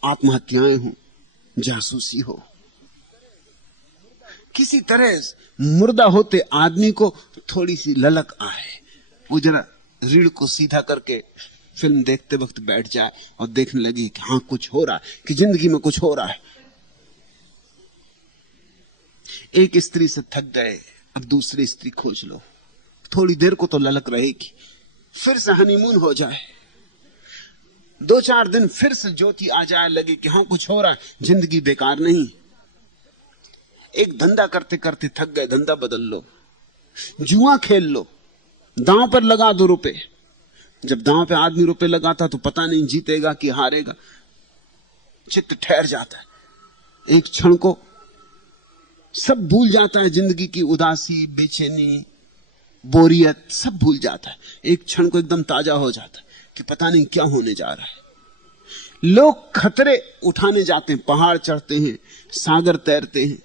आत्महत्याएं हों, जासूसी हो। किसी तरह मुर्दा होते आदमी को थोड़ी सी ललक आए, वो जरा रीढ़ को सीधा करके फिल्म देखते वक्त बैठ जाए और देखने लगी कि हां कुछ हो रहा है, कि जिंदगी में कुछ हो रहा है। एक स्त्री से थक गए, अब दूसरी स्त्री खोज लो, थोड़ी देर को तो ललक रहेगी, फिर से हनीमून हो जाए, 2-4 दिन फिर से ज्योति आ जाए, लगे कि हां कुछ हो रहा है, जिंदगी बेकार नहीं। एक धंधा करते करते थक गए, धंधा बदल लो, जुआ खेल लो, दांव पर लगा दो रुपए। जब दांव पे आदमी रुपए लगाता तो पता नहीं जीतेगा कि हारेगा, चित्त ठहर जाता है, एक क्षण को सब भूल जाता है, जिंदगी की उदासी, बेचैनी, बोरियत सब भूल जाता है। एक क्षण को एकदम ताजा हो जाता है कि पता नहीं क्या होने जा रहा है। लोग खतरे उठाने जाते हैं, पहाड़ चढ़ते हैं, सागर तैरते हैं,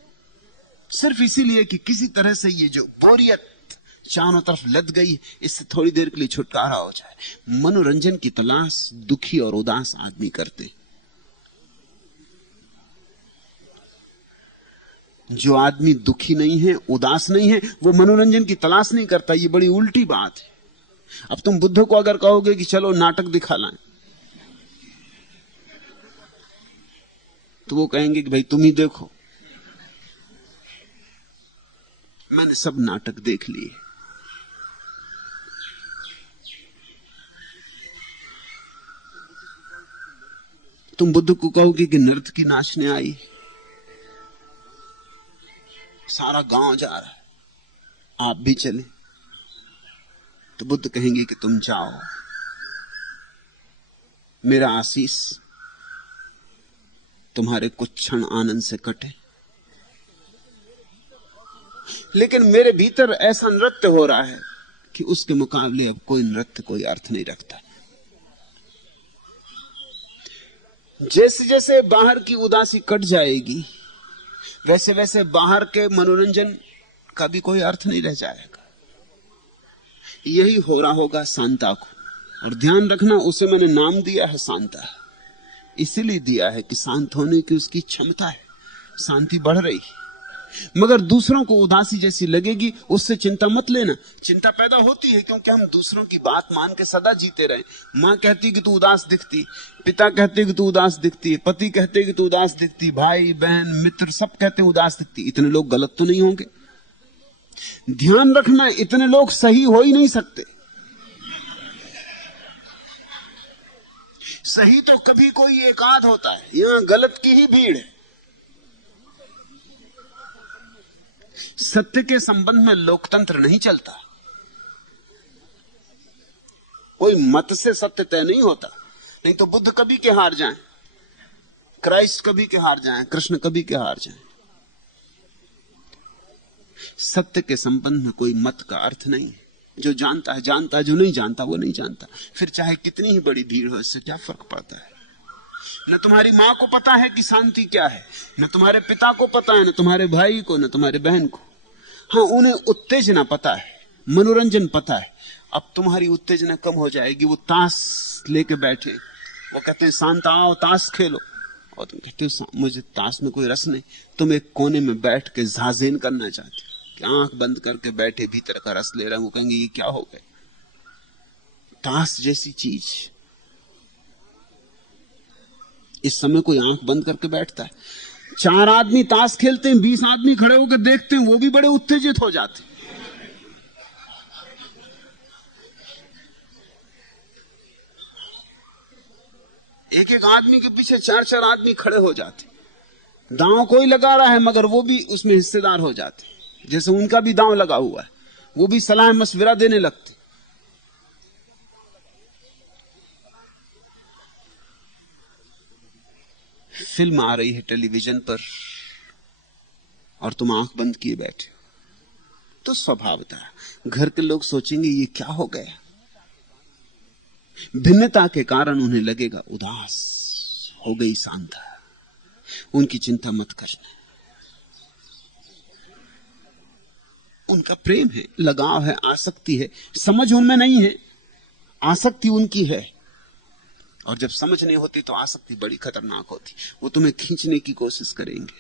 सिर्फ इसीलिए कि किसी तरह से ये जो बोरियत चारों तरफ लद गई, इससे थोड़ी देर के लिए छुटकारा हो जाए। मनोरंजन की तलाश दुखी और उदास आदमी करते हैं। जो आदमी दुखी नहीं है, उदास नहीं है, वो मनोरंजन की तलाश नहीं करता। ये बड़ी उल्टी बात है। अब तुम बुद्ध को अगर कहोगे कि चलो नाटक दिखा लाएं, तो वो कहेंगे कि भाई तुम ही देखो, मैंने सब नाटक देख लिए। तुम बुद्ध को कहोगे कि नर्तकी नाचने आई, सारा गांव जा रहा है, आप भी चले, तो बुद्ध कहेंगे कि तुम जाओ, मेरा आशीष तुम्हारे कुछ क्षण आनंद से कटे। लेकिन मेरे भीतर ऐसा नृत्य हो रहा है कि उसके मुकाबले अब कोई नृत्य कोई अर्थ नहीं रखता। जैसे जैसे बाहर की उदासी कट जाएगी, वैसे वैसे बाहर के मनोरंजन का भी कोई अर्थ नहीं रह जाएगा। यही हो रहा होगा शांता को। और ध्यान रखना, उसे मैंने नाम दिया है शांता, इसीलिए दिया है कि शांत होने की उसकी क्षमता है, शांति बढ़ रही। मगर दूसरों को उदासी जैसी लगेगी, उससे चिंता मत लेना। चिंता पैदा होती है क्योंकि हम दूसरों की बात मान के सदा जीते रहे। माँ कहती कि तू उदास दिखती, पिता कहते कि तू उदास दिखती है, पति कहते कि तू उदास दिखती, भाई बहन मित्र सब कहते उदास दिखती। इतने लोग गलत तो नहीं होंगे? ध्यान रखना, इतने लोग सही हो ही नहीं सकते। सही तो कभी कोई एक आध होता है, यहां गलत की ही भीड़ है। सत्य के संबंध में लोकतंत्र नहीं चलता। कोई मत से सत्य तय नहीं होता। नहीं तो बुद्ध कभी के हार जाएं, क्राइस्ट कभी के हार जाएं, कृष्ण कभी के हार जाएं। सत्य के संबंध में कोई मत का अर्थ नहीं है। जो जानता है जानता है, जो नहीं जानता वो नहीं जानता। फिर चाहे कितनी ही बड़ी भीड़ हो, इससे क्या फर्क पड़ता है? न तुम्हारी माँ को पता है कि शांति क्या है, न तुम्हारे पिता को पता है, न तुम्हारे भाई को, न तुम्हारे बहन को। हाँ, उन्हें उत्तेजना पता है, मनोरंजन पता है। अब तुम्हारी उत्तेजना कम हो जाएगी। वो ताश लेके बैठे, वो कहते हैं शांत आओ ताश खेलो, और तुम कहते हो मुझे ताश में कोई रस नहीं। तुम एक कोने में बैठ के झाजेन करना चाहते हो कि आंख बंद करके बैठे भीतर का रस ले रहे हैं। वो कहेंगे ये क्या हो गया? ताश जैसी चीज इस समय कोई आंख बंद करके बैठता है? 4 आदमी ताश खेलते हैं, 20 आदमी खड़े होकर देखते हैं, वो भी बड़े उत्तेजित हो जाते हैं। एक एक आदमी के पीछे 4-4 आदमी खड़े हो जाते। दांव कोई लगा रहा है मगर वो भी उसमें हिस्सेदार हो जाते, जैसे उनका भी दांव लगा हुआ है। वो भी सलाह मशविरा देने लगते। फिल्म आ रही है टेलीविजन पर और तुम आंख बंद किए बैठे हो, तो स्वभावतः घर के लोग सोचेंगे ये क्या हो गया। भिन्नता के कारण उन्हें लगेगा उदास हो गई शांता। उनकी चिंता मत करना। उनका प्रेम है, लगाव है, आसक्ति है। समझ उनमें नहीं है, आसक्ति उनकी है। और जब समझ नहीं होती तो आसक्ति बड़ी खतरनाक होती। वो तुम्हें खींचने की कोशिश करेंगे,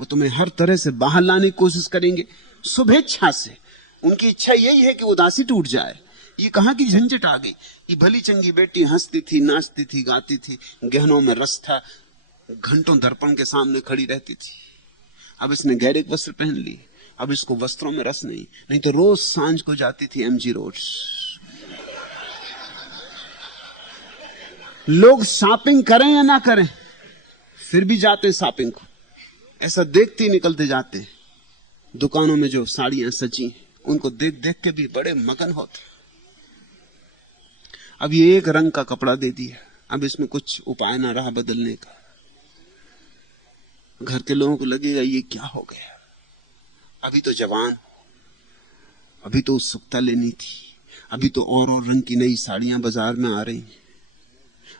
वो तुम्हें हर तरह से बाहर लाने की कोशिश करेंगे, शुभेच्छा से। उनकी इच्छा यही है कि उदासी टूट जाए। ये कहां की झंझट आ गई? ये भली चंगी बेटी हंसती थी, नाचती थी, गाती थी, गहनों में रस था, घंटों दर्पण के सामने खड़ी रहती थी। अब इसने गहरे वस्त्र पहन ली, अब इसको वस्त्रों में रस नहीं। नहीं तो रोज सांझ को जाती थी एमजी रोड। लोग शॉपिंग करें या ना करें, फिर भी जाते शॉपिंग को। ऐसा देखते ही निकलते जाते। दुकानों में जो साड़ियां सजी उनको देख देख के भी बड़े मगन होते। अब ये एक रंग का कपड़ा दे दिया, अब इसमें कुछ उपाय ना रहा बदलने का। घर के लोगों को लगेगा ये क्या हो गया, अभी तो जवान, अभी तो उत्सुकता लेनी थी, अभी तो और रंग की नई साड़ियां बाजार में आ रही हैं,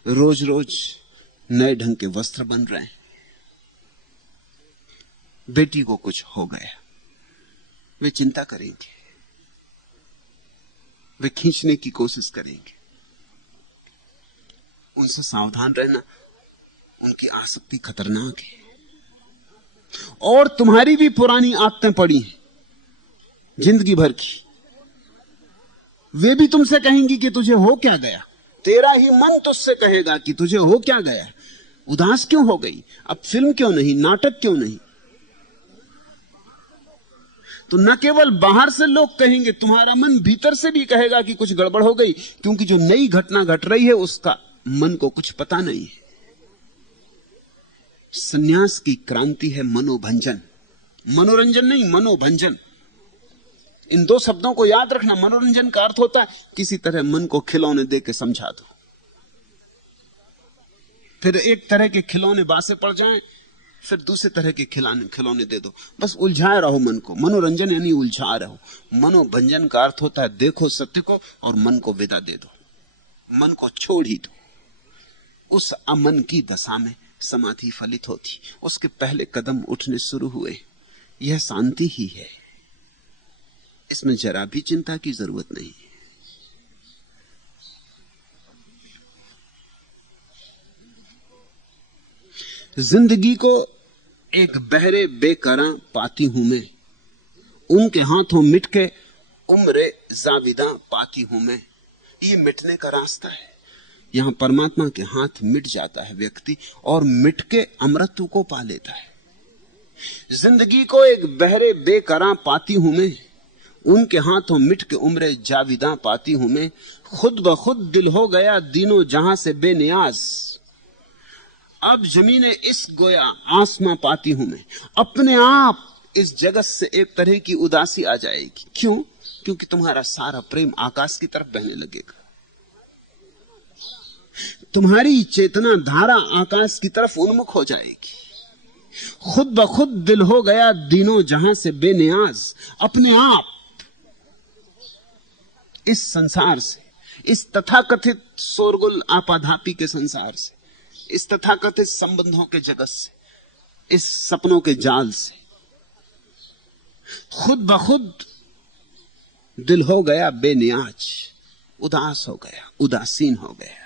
रोज रोज नए ढंग के वस्त्र बन रहे हैं। बेटी को कुछ हो गया, वे चिंता करेंगे, वे खींचने की कोशिश करेंगे। उनसे सावधान रहना, उनकी आसक्ति खतरनाक है। और तुम्हारी भी पुरानी आदतें पड़ी हैं जिंदगी भर की, वे भी तुमसे कहेंगी कि तुझे हो क्या गया। तेरा ही मन तुझसे कहेगा कि तुझे हो क्या गया, उदास क्यों हो गई, अब फिल्म क्यों नहीं, नाटक क्यों नहीं। तो न केवल बाहर से लोग कहेंगे, तुम्हारा मन भीतर से भी कहेगा कि कुछ गड़बड़ हो गई, क्योंकि जो नई घटना घट रही है उसका मन को कुछ पता नहीं है। सन्यास की क्रांति है मनोभंजन, मनोरंजन नहीं, मनोभंजन। इन दो शब्दों को याद रखना। मनोरंजन का अर्थ होता है किसी तरह मन को खिलौने दे के समझा दो, फिर एक तरह के खिलौने बासे पड़ जाएं, फिर दूसरे तरह के खिलौने दे दो, बस उलझाए रहो मन को। मनोरंजन यानी उलझा रहो। मनोभंजन का अर्थ होता है देखो सत्य को और मन को विदा दे दो, मन को छोड़ ही दो। उस अमन की दशा में समाधि फलित होती, उसके पहले कदम उठने शुरू हुए। यह शांति ही है, इसमें जरा भी चिंता की जरूरत नहीं। जिंदगी को एक बहरे बेकरां पाती हूं मैं, उनके हाथों मिट के उम्र जाविदा पाती हूं मैं। ये मिटने का रास्ता है। यहां परमात्मा के हाथ मिट जाता है व्यक्ति, और मिट के अमृत को पा लेता है। जिंदगी को एक बहरे बेकरां पाती हूं मैं, उनके हाथों मिट के उम्र जाविदा पाती हूं मैं। खुद ब खुद दिल हो गया दीनों जहां से बेनियाज, अब जमीने इस गोया आसमां पाती हूं मैं। अपने आप इस जगत से एक तरह की उदासी आ जाएगी। क्यों? क्योंकि तुम्हारा सारा प्रेम आकाश की तरफ बहने लगेगा। तुम्हारी चेतना धारा आकाश की तरफ उन्मुख हो जाएगी। खुद ब खुद दिल हो गया दीनों जहां से बेनियाज, अपने आप इस संसार से, इस तथाकथित शोरगुल आपाधापी के संसार से, इस तथाकथित संबंधों के जगत से, इस सपनों के जाल से खुद ब खुद दिल हो गया बेनियाज, उदास हो गया, उदासीन हो गया।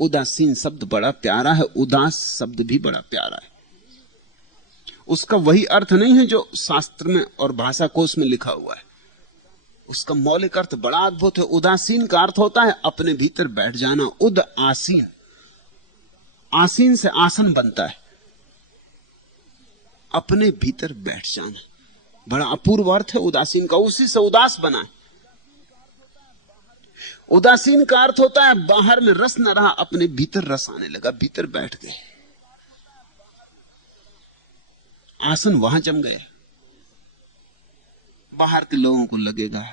उदासीन शब्द बड़ा प्यारा है, उदास शब्द भी बड़ा प्यारा है। उसका वही अर्थ नहीं है जो शास्त्र में और भाषा कोश में लिखा हुआ है। उसका मौलिक अर्थ बड़ा अद्भुत है। उदासीन का अर्थ होता है अपने भीतर बैठ जाना। उद आसीन, आसीन से आसन बनता है, अपने भीतर बैठ जाना। बड़ा अपूर्व अर्थ है उदासीन का, उसी से उदास बना है। उदासीन का अर्थ होता है बाहर में रस न रहा, अपने भीतर रस आने लगा, भीतर बैठ गए, आसन वहां जम गए। बाहर के लोगों को लगेगा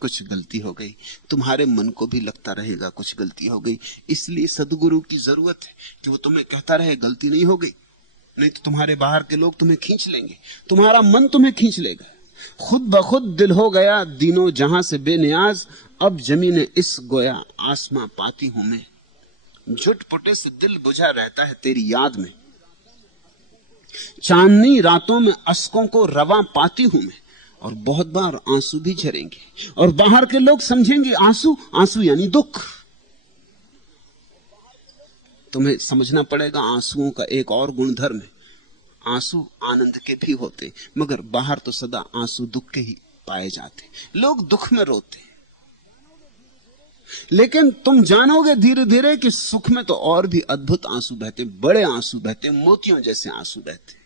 कुछ गलती हो गई, तुम्हारे मन को भी लगता रहेगा कुछ गलती हो गई। इसलिए सदगुरु की जरूरत है कि वो तुम्हें कहता रहे गलती नहीं हो गई, नहीं तो तुम्हारे बाहर के लोग तुम्हें खींच लेंगे, तुम्हारा मन तुम्हें खींच लेगा। खुद ब खुद दिल हो गया दीनों जहां से बेनियाज, अब जमीने इस गोया आसमां पाती हूं मैं। झुटपुटे से दिल बुझा रहता है तेरी याद में, चांदनी रातों में अश्कों को रवा पाती हूं मैं। और बहुत बार आंसू भी झरेंगे, और बाहर के लोग समझेंगे आंसू, आंसू यानी दुख। तुम्हें समझना पड़ेगा आंसुओं का एक और गुणधर्म है। आंसू आनंद के भी होते, मगर बाहर तो सदा आंसू दुख के ही पाए जाते। लोग दुख में रोते, लेकिन तुम जानोगे धीरे धीरे कि सुख में तो और भी अद्भुत आंसू बहते, बड़े आंसू बहते, मोतियों जैसे आंसू बहते।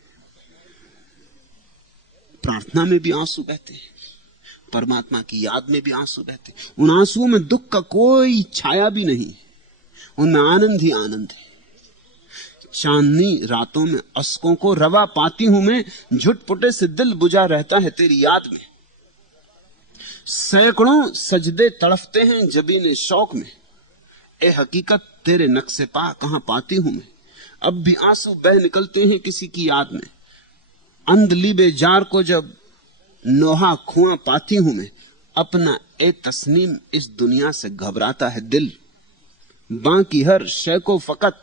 प्रार्थना में भी आंसू बहते, परमात्मा की याद में भी आंसू बहते। उन आंसुओं में दुख का कोई छाया भी नहीं, उनमें आनंद ही आनंद है। चांदनी रातों में अश्कों को रवा पाती हूं मैं, झुटपुटे से दिल बुझा रहता है तेरी याद में। सैकड़ों सजदे तड़फते हैं जबीने शौक में, ए हकीकत तेरे नक्शे पा कहां पाती हूं मैं। अब भी आंसू बह निकलते हैं किसी की याद में, अंधलीबे जार को जब नोहा खुआ पाती हूं मैं। अपना ए तस्नीम इस दुनिया से घबराता है दिल, बाकी हर शय को फकत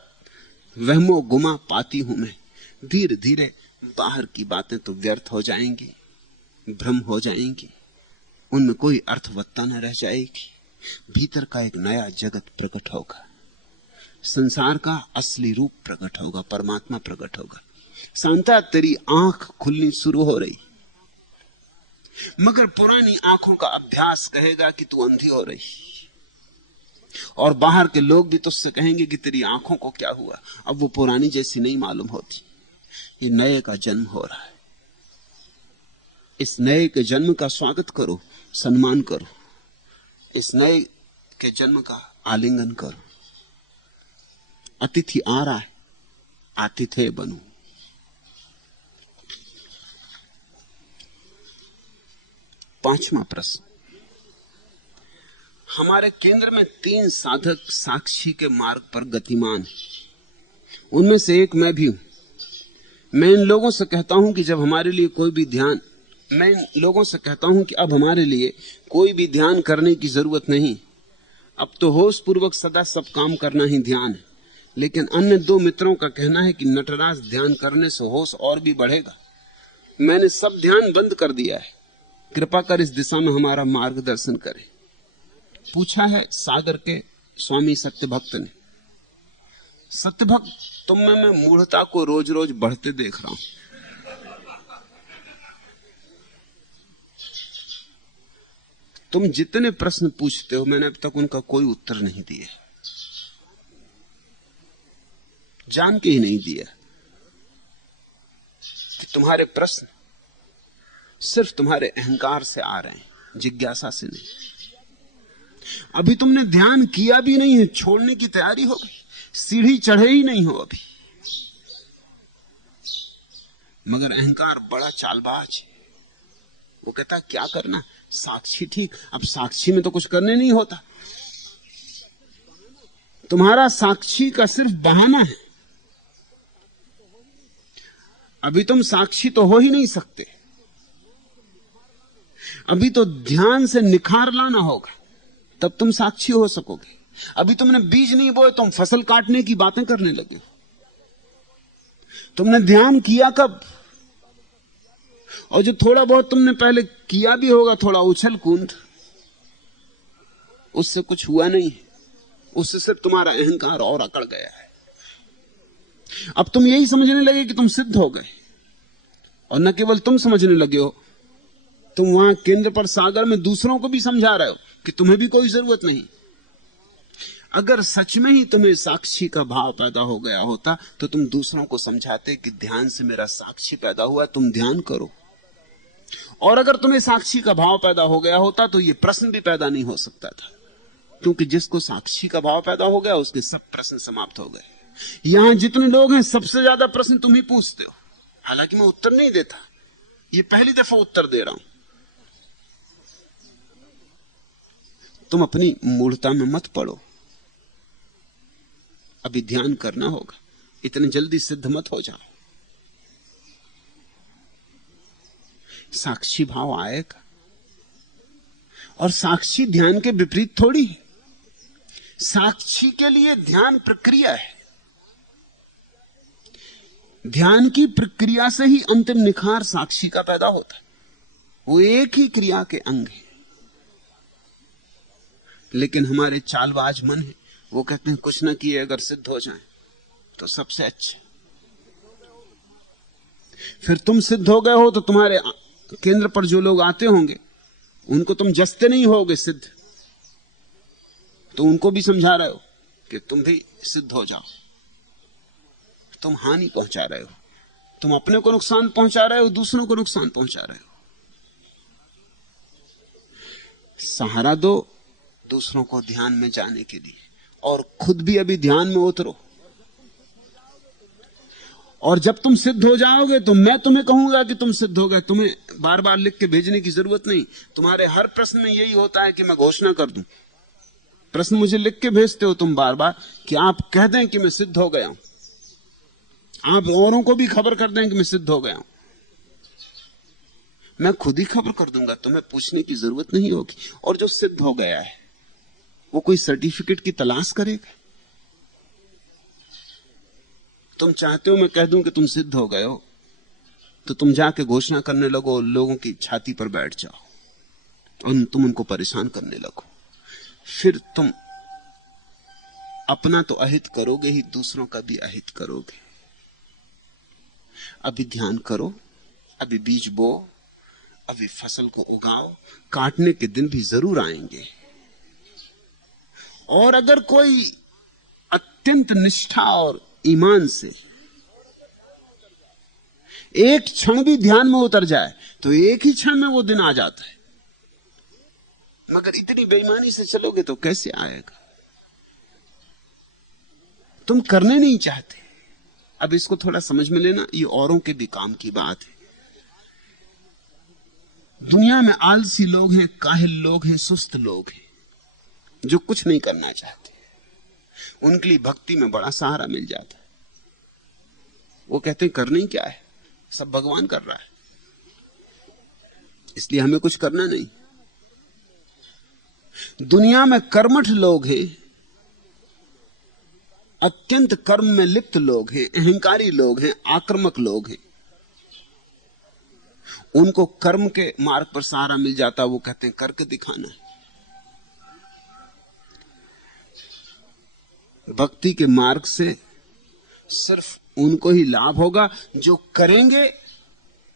वहमो गुमा पाती हूं मैं। धीरे धीरे बाहर की बातें तो व्यर्थ हो जाएंगी, भ्रम हो जाएंगी, उनमें कोई अर्थवत्ता न रह जाएगी। भीतर का एक नया जगत प्रकट होगा, संसार का असली रूप प्रकट होगा, परमात्मा प्रकट होगा। शांता, तेरी आंख खुलनी शुरू हो रही, मगर पुरानी आंखों का अभ्यास कहेगा कि तू अंधी हो रही, और बाहर के लोग भी तुझसे कहेंगे कि तेरी आंखों को क्या हुआ, अब वो पुरानी जैसी नहीं मालूम होती। ये नए का जन्म हो रहा है, इस नए के जन्म का स्वागत करो, सम्मान करो, इस नए के जन्म का आलिंगन करो। अतिथि आ रहा है, आतिथेय बनो। पांचवा प्रश्न, हमारे केंद्र में 3 साधक साक्षी के मार्ग पर गतिमान हैं, उनमें से एक मैं भी हूं। मैं इन लोगों से कहता हूं कि जब हमारे लिए कोई भी ध्यान मैं इन लोगों से कहता हूं कि अब हमारे लिए कोई भी ध्यान करने की जरूरत नहीं, अब तो होश पूर्वक सदा सब काम करना ही ध्यान है। लेकिन अन्य 2 मित्रों का कहना है कि नटराज ध्यान करने से होश और भी बढ़ेगा। मैंने सब ध्यान बंद कर दिया है, कृपा कर इस दिशा में हमारा मार्गदर्शन करें। पूछा है सागर के स्वामी सत्यभक्त ने। सत्यभक्त, तुम में मैं मूढ़ता को रोज रोज बढ़ते देख रहा हूं। तुम जितने प्रश्न पूछते हो मैंने अब तक उनका कोई उत्तर नहीं दिया, जान के ही नहीं दिया कि तुम्हारे प्रश्न सिर्फ तुम्हारे अहंकार से आ रहे हैं, जिज्ञासा से नहीं। अभी तुमने ध्यान किया भी नहीं है, छोड़ने की तैयारी हो गई, सीढ़ी चढ़े ही नहीं हो अभी, मगर अहंकार बड़ा चालबाज है। वो कहता क्या करना, साक्षी ठीक, अब साक्षी में तो कुछ करने नहीं होता, तुम्हारा साक्षी का सिर्फ बहाना है। अभी तुम साक्षी तो हो ही नहीं सकते, अभी तो ध्यान से निखार लाना होगा, तब तुम साक्षी हो सकोगे। अभी तुमने बीज नहीं बोए, तुम फसल काटने की बातें करने लगे। तुमने ध्यान किया कब? और जो थोड़ा बहुत तुमने पहले किया भी होगा, थोड़ा उछल कूद, उससे कुछ हुआ नहीं है, उससे सिर्फ तुम्हारा अहंकार और अकड़ गया है। अब तुम यही समझने लगे कि तुम सिद्ध हो गए, और न केवल तुम समझने लगे हो, तुम वहां केंद्र पर सागर में दूसरों को भी समझा रहे हो कि तुम्हें भी कोई जरूरत नहीं। अगर सच में ही तुम्हें साक्षी का भाव पैदा हो गया होता तो तुम दूसरों को समझाते कि ध्यान से मेरा साक्षी पैदा हुआ, तुम ध्यान करो। और अगर तुम्हें साक्षी का भाव पैदा हो गया होता तो यह प्रश्न भी पैदा नहीं हो सकता था, क्योंकि जिसको साक्षी का भाव पैदा हो गया उसके सब प्रश्न समाप्त हो गए। यहां जितने लोग हैं सबसे ज्यादा प्रश्न तुम ही पूछते हो, हालांकि मैं उत्तर नहीं देता, ये पहली दफा उत्तर दे रहा हूं। तुम अपनी मूढ़ता में मत पड़ो, अभी ध्यान करना होगा, इतने जल्दी सिद्ध मत हो जाओ। साक्षी भाव आएगा, और साक्षी ध्यान के विपरीत थोड़ी है। साक्षी के लिए ध्यान प्रक्रिया है, ध्यान की प्रक्रिया से ही अंतिम निखार साक्षी का पैदा होता है। वो एक ही क्रिया के अंग है, लेकिन हमारे चालबाज मन है, वो कहते हैं कुछ ना किए अगर सिद्ध हो जाए तो सबसे अच्छे। फिर तुम सिद्ध हो गए हो तो तुम्हारे केंद्र पर जो लोग आते होंगे उनको तुम जसते नहीं होगे सिद्ध, तो उनको भी समझा रहे हो कि तुम भी सिद्ध हो जाओ। तुम हानि पहुंचा रहे हो, तुम अपने को नुकसान पहुंचा रहे हो, दूसरों को नुकसान पहुंचा रहे हो। सहारा दो दूसरों को ध्यान में जाने के लिए, और खुद भी अभी ध्यान में उतरो। और जब तुम सिद्ध हो जाओगे तो मैं तुम्हें कहूंगा कि तुम सिद्ध हो गए। तुम्हें बार बार लिख के भेजने की जरूरत नहीं। तुम्हारे हर प्रश्न में यही होता है कि मैं घोषणा कर दूं। प्रश्न मुझे लिख के भेजते हो तुम बार बार कि आप कह दें कि मैं सिद्ध हो गया हूं, आप औरों को भी खबर कर दें कि मैं सिद्ध हो गया हूं। मैं खुद ही खबर कर दूंगा, तुम्हें पूछने की जरूरत नहीं होगी। और जो सिद्ध हो गया है वो कोई सर्टिफिकेट की तलाश करेगा? तुम चाहते हो मैं कह दूं कि तुम सिद्ध हो गए हो, तो तुम जाके घोषणा करने लगो, लोगों की छाती पर बैठ जाओ और तुम उनको परेशान करने लगो। फिर तुम अपना तो अहित करोगे ही, दूसरों का भी अहित करोगे। अभी ध्यान करो, अभी बीज बो, अभी फसल को उगाओ, काटने के दिन भी जरूर आएंगे। और अगर कोई अत्यंत निष्ठा और ईमान से एक क्षण भी ध्यान में उतर जाए तो एक ही क्षण में वो दिन आ जाता है। मगर इतनी बेईमानी से चलोगे तो कैसे आएगा? तुम करने नहीं चाहते। अब इसको थोड़ा समझ में लेना, ये औरों के भी काम की बात है। दुनिया में आलसी लोग हैं, काहिल लोग हैं, सुस्त लोग हैं, जो कुछ नहीं करना चाहते। उनके लिए भक्ति में बड़ा सहारा मिल जाता है। वो कहते हैं करना ही क्या है, सब भगवान कर रहा है, इसलिए हमें कुछ करना नहीं। दुनिया में कर्मठ लोग हैं, अत्यंत कर्म में लिप्त लोग हैं, अहंकारी लोग हैं, आक्रामक लोग हैं। उनको कर्म के मार्ग पर सहारा मिल जाता, वो कहते हैं करके दिखाना है। भक्ति के मार्ग से सिर्फ उनको ही लाभ होगा जो करेंगे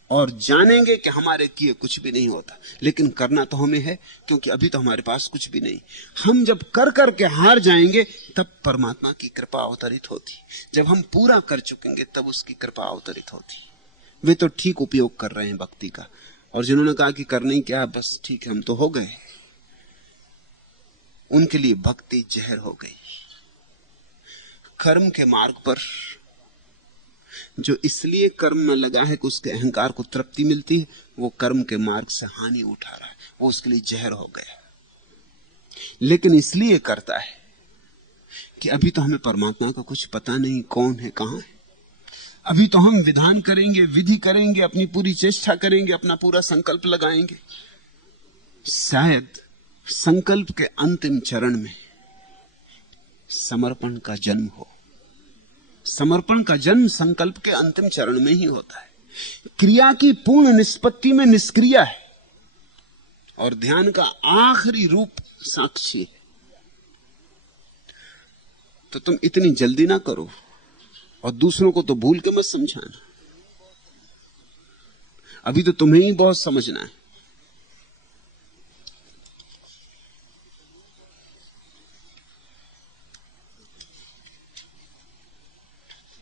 और जानेंगे कि हमारे किए कुछ भी नहीं होता। लेकिन करना तो हमें है, क्योंकि अभी तो हमारे पास कुछ भी नहीं। हम जब कर करके हार जाएंगे तब परमात्मा की कृपा अवतरित होती। जब हम पूरा कर चुकेंगे तब उसकी कृपा अवतरित होती। वे तो ठीक उपयोग कर रहे हैं भक्ति का, और जिन्होंने कहा कि करना ही क्या, बस ठीक है हम तो हो गए, उनके लिए भक्ति जहर हो गई। कर्म के मार्ग पर जो इसलिए कर्म में लगा है कि उसके अहंकार को तृप्ति मिलती है, वो कर्म के मार्ग से हानि उठा रहा है, वो उसके लिए जहर हो गया। लेकिन इसलिए करता है कि अभी तो हमें परमात्मा का कुछ पता नहीं, कौन है कहां है। अभी तो हम विधान करेंगे, विधि करेंगे, अपनी पूरी चेष्टा करेंगे, अपना पूरा संकल्प लगाएंगे। शायद संकल्प के अंतिम चरण में समर्पण का जन्म हो। समर्पण का जन्म संकल्प के अंतिम चरण में ही होता है। क्रिया की पूर्ण निष्पत्ति में निष्क्रिया है, और ध्यान का आखिरी रूप साक्षी है। तो तुम इतनी जल्दी ना करो, और दूसरों को तो भूल के मत समझाना। अभी तो तुम्हें ही बहुत समझना है।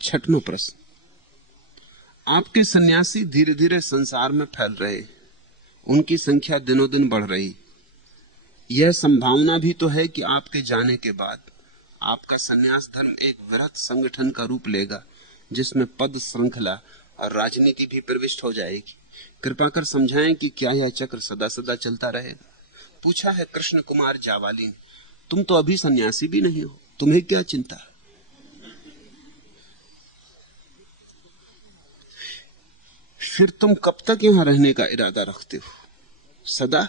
छठवां प्रश्न, आपके सन्यासी धीरे धीरे संसार में फैल रहे, उनकी संख्या दिनों दिन बढ़ रही। यह संभावना भी तो है कि आपके जाने के बाद आपका सन्यास धर्म एक वृहत संगठन का रूप लेगा, जिसमें पद, श्रृंखला और राजनीति भी प्रविष्ट हो जाएगी। कृपा कर समझाएं कि क्या यह चक्र सदा सदा चलता रहेगा? पूछा है कृष्ण कुमार जावाली ने। तुम तो अभी सन्यासी भी नहीं हो, तुम्हें क्या चिंता? फिर तुम कब तक यहां रहने का इरादा रखते हो? सदा?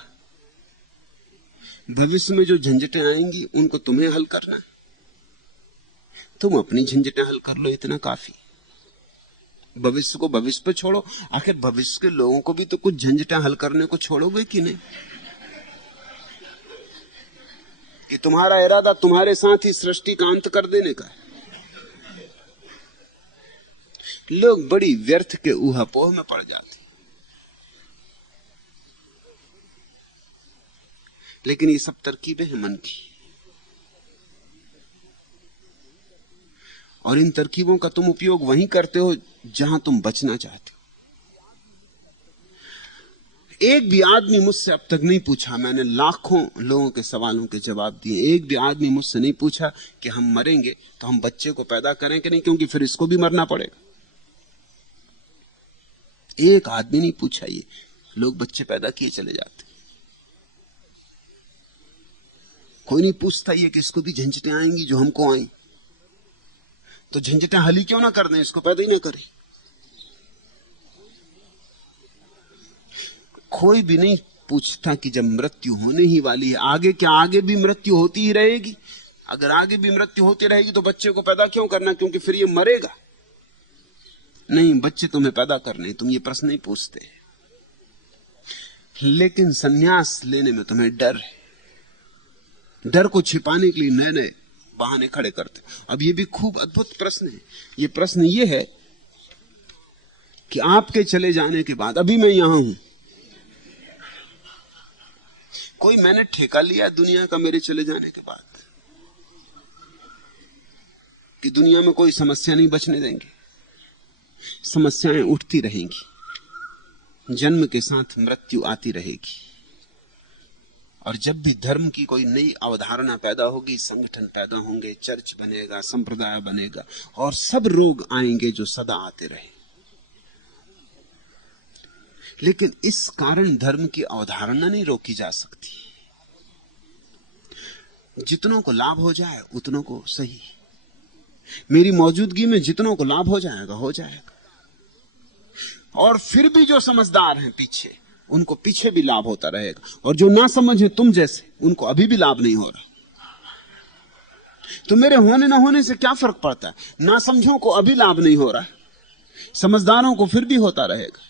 भविष्य में जो झंझटें आएंगी उनको तुम्हें हल करना है। तुम अपनी झंझटें हल कर लो, इतना काफी। भविष्य को भविष्य पे छोड़ो। आखिर भविष्य के लोगों को भी तो कुछ झंझटें हल करने को छोड़ोगे कि नहीं? कि तुम्हारा इरादा तुम्हारे साथ ही सृष्टि का अंत कर देने का है? लोग बड़ी व्यर्थ के ऊहापोह में पड़ जाते, लेकिन ये सब तरकीबें हैं मन की, और इन तरकीबों का तुम उपयोग वहीं करते हो जहां तुम बचना चाहते हो। एक भी आदमी मुझसे अब तक नहीं पूछा, मैंने लाखों लोगों के सवालों के जवाब दिए, एक भी आदमी मुझसे नहीं पूछा कि हम मरेंगे तो हम बच्चे को पैदा करें कि नहीं, क्योंकि फिर इसको भी मरना पड़ेगा। एक आदमी नहीं पूछा। ये लोग बच्चे पैदा किए चले जाते, कोई नहीं पूछता ये कि इसको भी झंझटें आएंगी जो हमको आई, तो झंझटें हली क्यों ना कर दें, इसको पैदा ही ना करें। कोई भी नहीं पूछता कि जब मृत्यु होने ही वाली है आगे, क्या आगे भी मृत्यु होती ही रहेगी? अगर आगे भी मृत्यु होती रहेगी तो बच्चे को पैदा क्यों करना, क्योंकि फिर ये मरेगा। नहीं, बच्चे तुम्हें पैदा करने, तुम ये प्रश्न नहीं पूछते। लेकिन संन्यास लेने में तुम्हें डर है, डर को छिपाने के लिए नए नए बहाने खड़े करते। अब ये भी खूब अद्भुत प्रश्न है। ये प्रश्न ये है कि आपके चले जाने के बाद, अभी मैं यहां हूं, कोई मैंने ठेका लिया दुनिया का मेरे चले जाने के बाद कि दुनिया में कोई समस्या नहीं बचने देंगे। समस्याएं उठती रहेंगी, जन्म के साथ मृत्यु आती रहेगी। और जब भी धर्म की कोई नई अवधारणा पैदा होगी, संगठन पैदा होंगे, चर्च बनेगा, संप्रदाय बनेगा, और सब रोग आएंगे जो सदा आते रहे। लेकिन इस कारण धर्म की अवधारणा नहीं रोकी जा सकती। जितनों को लाभ हो जाए उतनों को सही, मेरी मौजूदगी में जितनों को लाभ हो जाएगा हो जाएगा। और फिर भी जो समझदार हैं पीछे, उनको पीछे भी लाभ होता रहेगा। और जो ना समझे तुम जैसे, उनको अभी भी लाभ नहीं हो रहा। तो मेरे होने ना होने से क्या फर्क पड़ता है? ना समझों को अभी लाभ नहीं हो रहा, समझदारों को फिर भी होता रहेगा।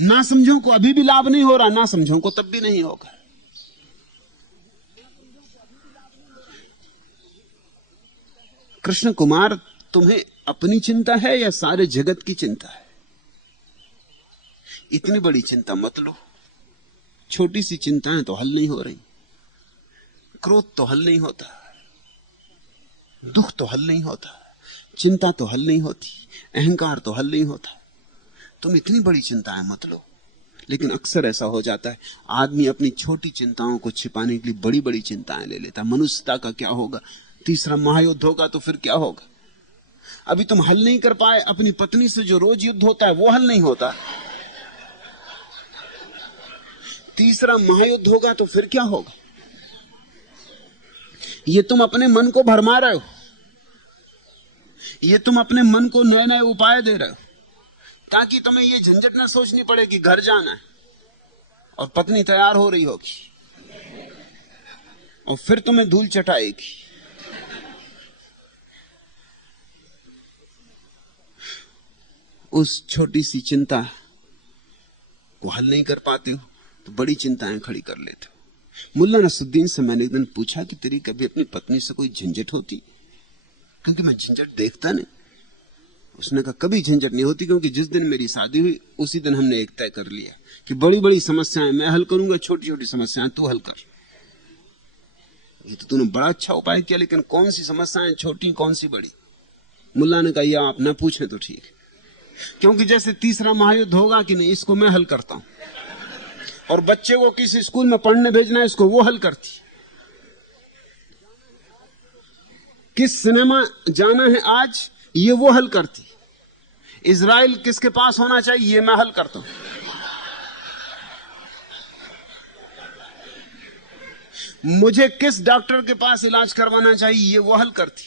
ना समझों को अभी भी लाभ नहीं हो रहा, ना समझों को तब भी नहीं होगा। कृष्ण कुमार, तुम्हें अपनी चिंता है या सारे जगत की चिंता है? इतनी बड़ी चिंता मत लो। छोटी सी चिंताएं तो हल नहीं हो रही। क्रोध तो हल नहीं होता, दुख तो हल नहीं होता, चिंता तो हल नहीं होती, अहंकार तो हल नहीं होता। तुम इतनी बड़ी चिंताएं मत लो। लेकिन अक्सर ऐसा हो जाता है, आदमी अपनी छोटी चिंताओं को छिपाने के लिए बड़ी बड़ी चिंताएं ले लेता। मनुष्यता का क्या होगा, तीसरा महायुद्ध होगा तो फिर क्या होगा? अभी तुम हल नहीं कर पाए, अपनी पत्नी से जो रोज युद्ध होता है वो हल नहीं होता। तीसरा महायुद्ध होगा तो फिर क्या होगा? ये तुम अपने मन को भरमा रहे हो, ये तुम अपने मन को नए नए उपाय दे रहे हो ताकि तुम्हें ये झंझट ना सोचनी पड़े कि घर जाना है और पत्नी तैयार हो रही होगी और फिर तुम्हें धूल चटाएगी। उस छोटी सी चिंता को हल नहीं कर पाते हो तो बड़ी चिंताएं खड़ी कर लेते हो। मुल्ला नसरुद्दीन से मैंने एक दिन पूछा कि तेरी कभी अपनी पत्नी से कोई झंझट होती? क्योंकि मैं झंझट देखता नहीं। उसने कहा कभी झंझट नहीं होती, क्योंकि जिस दिन मेरी शादी हुई उसी दिन हमने एक तय कर लिया कि बड़ी बड़ी समस्याएं मैं हल करूंगा, छोटी छोटी समस्याएं तू हल कर। ये तो तूने बड़ा अच्छा उपाय किया, लेकिन कौन सी समस्याएं छोटी कौन सी बड़ी? मुल्ला ने कहा यह आप ना पूछे तो ठीक है, क्योंकि जैसे तीसरा महायुद्ध होगा कि नहीं, इसको मैं हल करता हूं। और बच्चे को किसी स्कूल में पढ़ने भेजना है, इसको वो हल करती। किस सिनेमा जाना है आज, ये वो हल करती। इजराइल किसके पास होना चाहिए, ये मैं हल करता हूं। मुझे किस डॉक्टर के पास इलाज करवाना चाहिए, ये वो हल करती।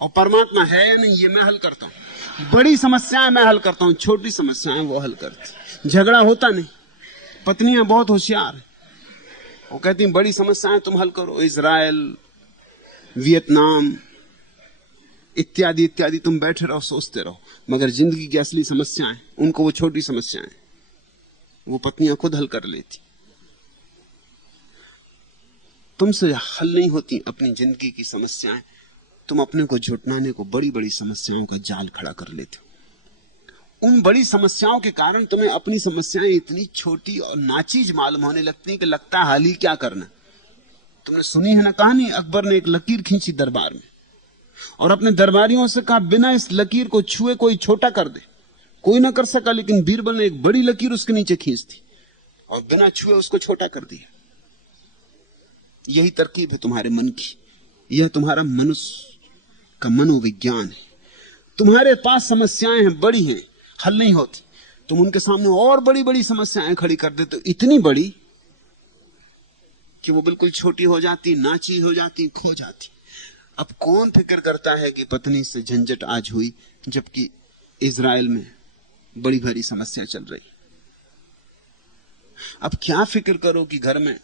और परमात्मा है या नहीं, ये मैं हल करता हूं। बड़ी समस्याएं मैं हल करता हूं, छोटी समस्याएं वो हल करती। झगड़ा होता नहीं। पत्नियां बहुत होशियार है, वो कहती हैं बड़ी समस्याएं तुम हल करो, इजराइल, वियतनाम इत्यादि इत्यादि, तुम बैठे रहो सोचते रहो। मगर जिंदगी की असली समस्याएं, उनको वो छोटी समस्याएं वो पत्नियां खुद हल कर लेती। तुमसे हल नहीं होती अपनी जिंदगी की समस्याएं, तुम अपने को झुटलाने को बड़ी बड़ी समस्याओं का जाल खड़ा कर लेते हो। उन बड़ी समस्याओं के कारण तुम्हें अपनी समस्याएं इतनी छोटी और नाचीज मालूम होने लगती कि लगता है हाल ही क्या करना। तुमने सुनी है ना कहानी, अकबर ने एक लकीर खींची दरबार में और अपने दरबारियों से कहा बिना इस लकीर को छुए कोई छोटा कर दे। कोई ना कर सका, लेकिन बीरबल ने एक बड़ी लकीर उसके नीचे खींच दी और बिना छुए उसको छोटा कर दिया। यही तरकीब है तुम्हारे मन की, यह तुम्हारा मनुष्य का मनोविज्ञान है। तुम्हारे पास समस्याएं हैं, बड़ी हैं, हल नहीं होती। तुम उनके सामने और बड़ी बड़ी समस्याएं खड़ी कर देते हो, इतनी बड़ी कि वो बिल्कुल छोटी हो जाती, नाची हो जाती, खो जाती। अब कौन फिक्र करता है कि पत्नी से झंझट आज हुई, जबकि इजराइल में बड़ी भारी समस्या चल रही। अब क्या फिक्र करो कि घर में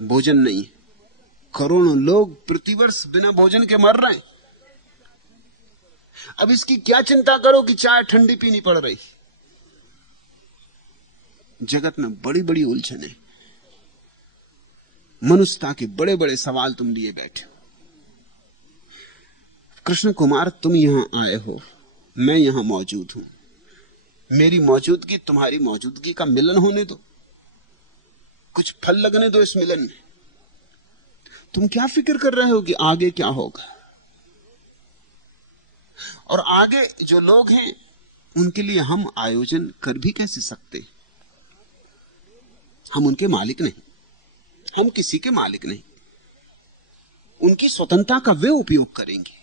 भोजन नहीं है, करोड़ों लोग प्रतिवर्ष बिना भोजन के मर रहे हैं। अब इसकी क्या चिंता करो कि चाय ठंडी पीनी पड़ रही। जगत में बड़ी बड़ी उलझने, मनुष्यता के बड़े बड़े सवाल तुम लिए बैठे हो। कृष्ण कुमार, तुम यहां आए हो, मैं यहां मौजूद हूं। मेरी मौजूदगी तुम्हारी मौजूदगी का मिलन होने दो, कुछ फल लगने दो इस मिलन में। तुम क्या फिक्र कर रहे हो कि आगे क्या होगा? और आगे जो लोग हैं उनके लिए हम आयोजन कर भी कैसे सकते? हम उनके मालिक नहीं, हम किसी के मालिक नहीं। उनकी स्वतंत्रता का वे उपयोग करेंगे।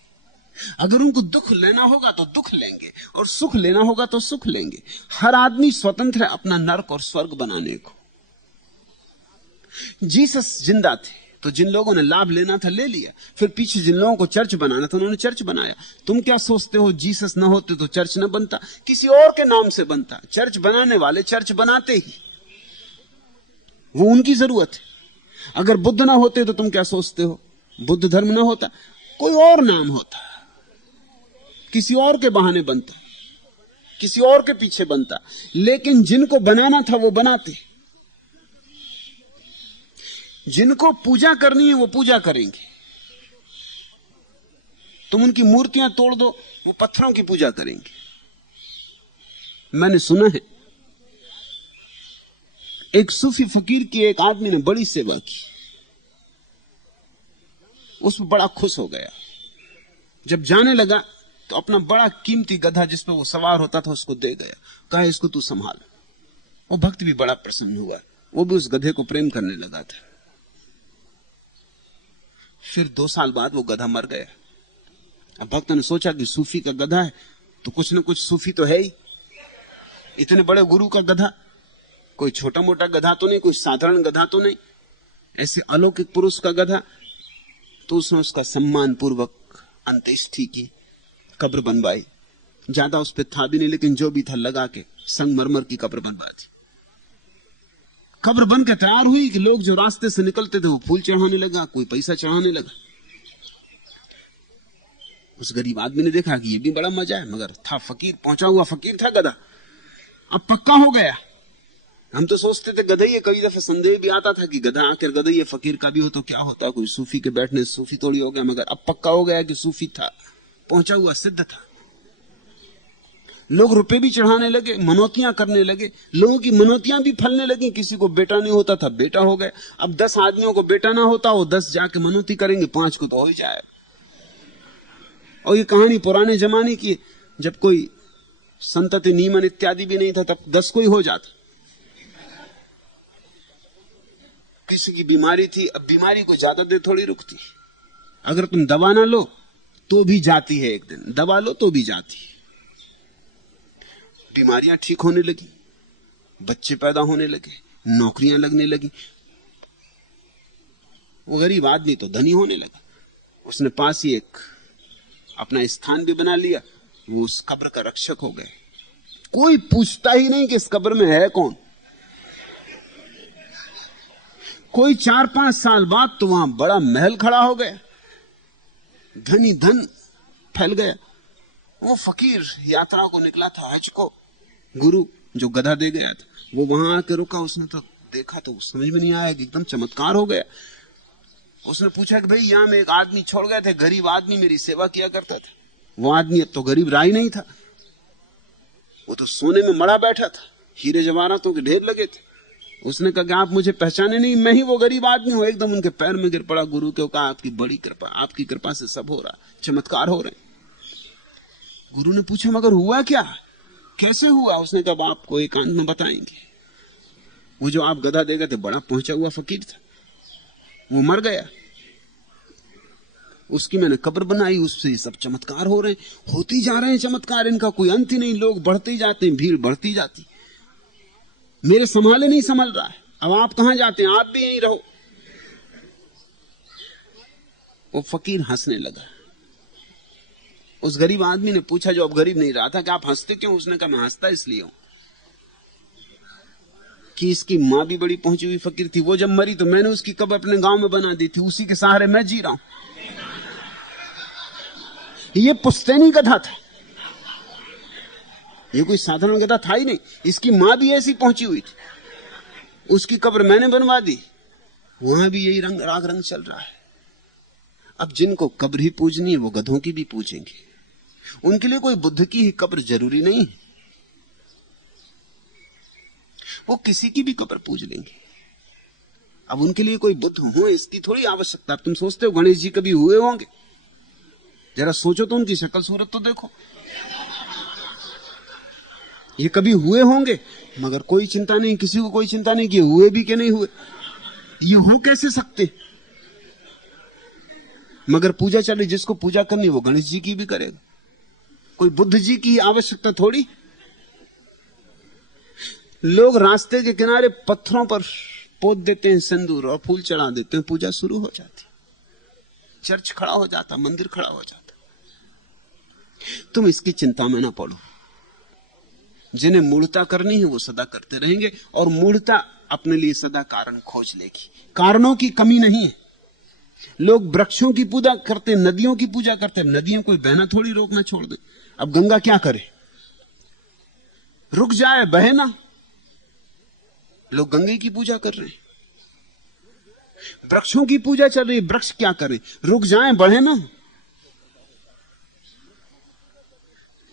अगर उनको दुख लेना होगा तो दुख लेंगे, और सुख लेना होगा तो सुख लेंगे। हर आदमी स्वतंत्र है अपना नरक और स्वर्ग बनाने को। जीसस जिंदा थे तो जिन लोगों ने लाभ लेना था ले लिया, फिर पीछे जिन लोगों को चर्च बनाना था उन्होंने चर्च बनाया। तुम क्या सोचते हो जीसस न होते तो चर्च न बनता? किसी और के नाम से बनता। चर्च बनाने वाले चर्च बनाते ही, वो उनकी जरूरत है। अगर बुद्ध ना होते तो तुम क्या सोचते हो बुद्ध धर्म ना होता? कोई और नाम होता, किसी और के बहाने बनता, किसी और के पीछे बनता। लेकिन जिनको बनाना था वो बनाते। जिनको पूजा करनी है वो पूजा करेंगे। तुम उनकी मूर्तियां तोड़ दो, वो पत्थरों की पूजा करेंगे। मैंने सुना है एक सूफी फकीर की एक आदमी ने बड़ी सेवा की, उसमें बड़ा खुश हो गया। जब जाने लगा तो अपना बड़ा कीमती गधा जिस पर वो सवार होता था उसको दे गया, कहा इसको तू संभाल। वो भक्त भी बड़ा प्रसन्न हुआ, वो भी उस गधे को प्रेम करने लगा था। फिर 2 साल बाद वो गधा मर गया। अब भक्त ने सोचा कि सूफी का गधा है तो कुछ न कुछ सूफी तो है ही। इतने बड़े गुरु का गधा, कोई छोटा मोटा गधा तो नहीं, कोई साधारण गधा तो नहीं, ऐसे अलौकिक पुरुष का गधा। तो उसने उसका सम्मान पूर्वक अंत्येष्टि की, कब्र बनवाई। ज्यादा उस पर था भी नहीं, लेकिन जो भी था लगा के संगमरमर की कब्र बनवा दी। कब्र बन के तैयार हुई कि लोग जो रास्ते से निकलते थे वो फूल चढ़ाने लगा, कोई पैसा चढ़ाने लगा। उस गरीब आदमी ने देखा कि ये भी बड़ा मजा है, मगर था फकीर, पहुंचा हुआ फकीर था गधा। अब पक्का हो गया। हम तो सोचते थे गधा ही है, कई दफे संदेह भी आता था कि गधा आखिर गधा ही फकीर का भी हो तो क्या होता, कोई सूफी के बैठने से सूफी थोड़ी हो गया। मगर अब पक्का हो गया कि सूफी था, पहुंचा हुआ सिद्ध था। लोग रुपए भी चढ़ाने लगे, मनौतियां करने लगे। लोगों की मनौतियां भी फलने लगी। किसी को बेटा नहीं होता था, बेटा हो गए। अब 10 आदमियों को बेटा ना होता, वो 10 जाके मनौती करेंगे, 5 को तो हो ही जाएगा। और ये कहानी पुराने जमाने की, जब कोई संतति नियमन इत्यादि भी नहीं था, तब 10 को ही हो जाता। किसी की बीमारी थी, अब बीमारी को ज्यादा देर थोड़ी रुकती। अगर तुम दवा ना लो तो भी जाती है, एक दिन दवा लो तो भी जाती है। बीमारियां ठीक होने लगी, बच्चे पैदा होने लगे, नौकरियां लगने लगी। वो गरीब आदमी तो धनी होने लगा। उसने पास ही एक अपना स्थान भी बना लिया, वो उस कब्र का रक्षक हो गए। कोई पूछता ही नहीं कि इस कब्र में है कौन। कोई 4-5 साल बाद तो वहां बड़ा महल खड़ा हो गया, धनी धन फैल गया। वो फकीर यात्रा को निकला था, हज को, गुरु जो गधा दे गया था वो वहां आके रुका। उसने तो देखा तो समझ में नहीं आया कि एकदम चमत्कार हो गया। उसने पूछा कि भाई यहां में एक आदमी छोड़ गए थे, गरीब आदमी, मेरी सेवा किया करता था। वो आदमी अब तो गरीब रहा ही नहीं था, वो तो सोने में मड़ा बैठा था, हीरे जवाहरातों के ढेर लगे थे। उसने कहा कि आप मुझे पहचाने नहीं, मैं ही वो गरीब आदमी हूं। एकदम उनके पैर में गिर पड़ा। गुरु को कहा आपकी बड़ी कृपा, आपकी कृपा से सब हो रहा, चमत्कार हो रहे। गुरु ने पूछा मगर हुआ क्या, कैसे हुआ? उसने कहा आपको एकांत में बताएंगे। वो जो आप गधा दे गए थे बड़ा पहुंचा हुआ फकीर था, वो मर गया। उसकी मैंने कब्र बनाई, उससे ये सब चमत्कार हो रहे हैं, होती जा रहे हैं चमत्कार, इनका कोई अंत ही नहीं, लोग बढ़ते ही जाते हैं, भीड़ बढ़ती जाती, मेरे संभाले नहीं संभल रहा है, अब आप कहां जाते हैं, आप भी यहीं रहो। वो फकीर हंसने लगा। उस गरीब आदमी ने पूछा, जो अब गरीब नहीं रहा था, कि आप हंसते क्यों? उसने कहा, मैं हंसता इसलिए हूं कि इसकी मां भी बड़ी पहुंची हुई फकीर थी, वो जब मरी तो मैंने उसकी कब्र अपने गांव में बना दी थी, उसी के सहारे मैं जी रहा हूं। ये पुश्तैनी गधा था, ये कोई साधारण गधा था ही नहीं, इसकी मां भी ऐसी पहुंची हुई थी, उसकी कब्र मैंने बनवा दी, वहां भी यही राग रंग चल रहा है। अब जिनको कब्र ही पूजनी है वो गधों की भी पूजेंगे, उनके लिए कोई बुद्ध की ही कब्र जरूरी नहीं है, वो किसी की भी कब्र पूज लेंगे। अब उनके लिए कोई बुद्ध हो इसकी थोड़ी आवश्यकता। अब तुम सोचते हो गणेश जी कभी हुए होंगे? जरा सोचो तो, उनकी शक्ल सूरत तो देखो, ये कभी हुए होंगे? मगर कोई चिंता नहीं, किसी को कोई चिंता नहीं कि हुए भी कि नहीं हुए, ये हो कैसे सकते। मगर पूजा चले, जिसको पूजा करनी वो गणेश जी की भी करेगा, कोई बुद्ध जी की आवश्यकता थोड़ी। लोग रास्ते के किनारे पत्थरों पर पोत देते हैं सिंदूर और फूल चढ़ा देते हैं, पूजा शुरू हो जाती, चर्च खड़ा हो जाता, मंदिर खड़ा हो जाता। तुम इसकी चिंता में ना पड़ो, जिन्हें मूढ़ता करनी है वो सदा करते रहेंगे, और मूढ़ता अपने लिए सदा कारण खोज लेगी, कारणों की कमी नहीं है। लोग वृक्षों की पूजा करते, नदियों की पूजा करते, नदियों को बहना थोड़ी रोकना छोड़ दे। अब गंगा क्या करे, रुक जाए, बहे ना। लोग गंगे की पूजा कर रहे हैं, वृक्षों की पूजा चल रही है, वृक्ष क्या करें, रुक जाएं, बढ़े ना।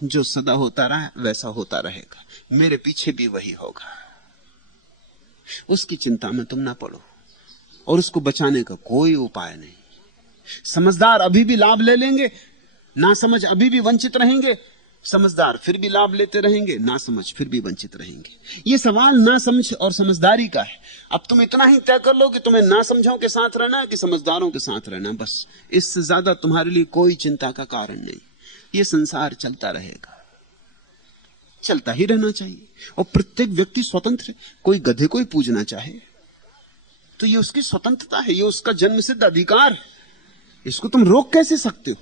जो सदा होता रहा वैसा होता रहेगा, मेरे पीछे भी वही होगा, उसकी चिंता में तुम ना पड़ो, और उसको बचाने का कोई उपाय नहीं। समझदार अभी भी लाभ ले लेंगे, ना समझ अभी भी वंचित रहेंगे, समझदार फिर भी लाभ लेते रहेंगे, ना समझ फिर भी वंचित रहेंगे। ये सवाल ना समझ और समझदारी का है। अब तुम इतना ही तय कर लो कि तुम्हें ना समझों के साथ रहना है कि समझदारों के साथ रहना, बस इससे ज्यादा तुम्हारे लिए कोई चिंता का कारण नहीं। ये संसार चलता रहेगा, चलता ही रहना चाहिए, और प्रत्येक व्यक्ति स्वतंत्र है। कोई गधे को ही पूजना चाहे तो ये उसकी स्वतंत्रता है, ये उसका जन्मसिद्ध अधिकार है, इसको तुम रोक कैसे सकते हो।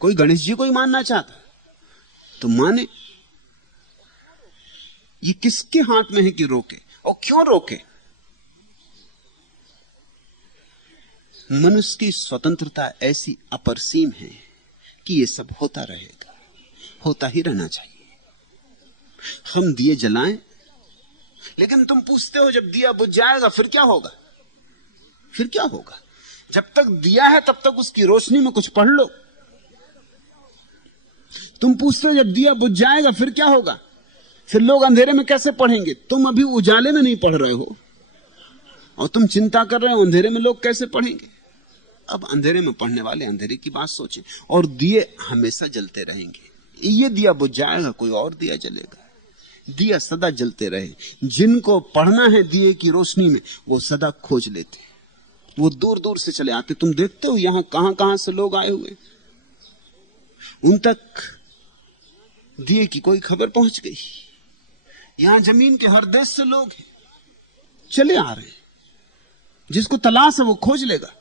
कोई गणेश जी को ही मानना चाहता तो माने, ये किसके हाथ में है कि रोके, और क्यों रोके। मनुष्य की स्वतंत्रता ऐसी अपरसीम है कि ये सब होता रहेगा, होता ही रहना चाहिए। हम दिए जलाएं, लेकिन तुम पूछते हो जब दिया बुझ जाएगा फिर क्या होगा। फिर क्या होगा, जब तक दिया है तब तक उसकी रोशनी में कुछ पढ़ लो। तुम पूछते हो जब दिया बुझ जाएगा फिर क्या होगा, फिर लोग अंधेरे में कैसे पढ़ेंगे। तुम अभी उजाले में नहीं पढ़ रहे हो और तुम चिंता कर रहे हो अंधेरे में लोग कैसे पढ़ेंगे। अब अंधेरे में पढ़ने वाले अंधेरे की बात सोचें, और दिए हमेशा जलते रहेंगे। ये दिया बुझ जाएगा, कोई और दिया जलेगा। दिया सदा जलते रहे। जिनको पढ़ना है दिए की रोशनी में, वो सदा खोज लेते, वो दूर दूर से चले आते। तुम देखते हो यहां कहां कहां से लोग आए हुए, उन तक दिए की कोई खबर पहुंच गई। यहां जमीन के हर देश से लोग हैं, चले आ रहे हैं। जिसको तलाश है वो खोज लेगा।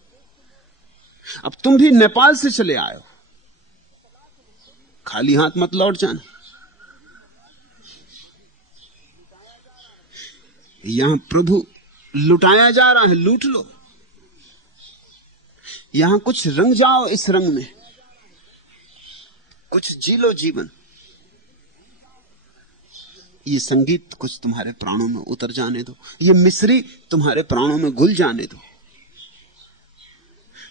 अब तुम भी नेपाल से चले आए हो, खाली हाथ मत लौट जाना। यहां प्रभु लुटाया जा रहा है, लूट लो। यहां कुछ रंग जाओ, इस रंग में कुछ जी लो जीवन। ये संगीत कुछ तुम्हारे प्राणों में उतर जाने दो, ये मिश्री तुम्हारे प्राणों में घुल जाने दो।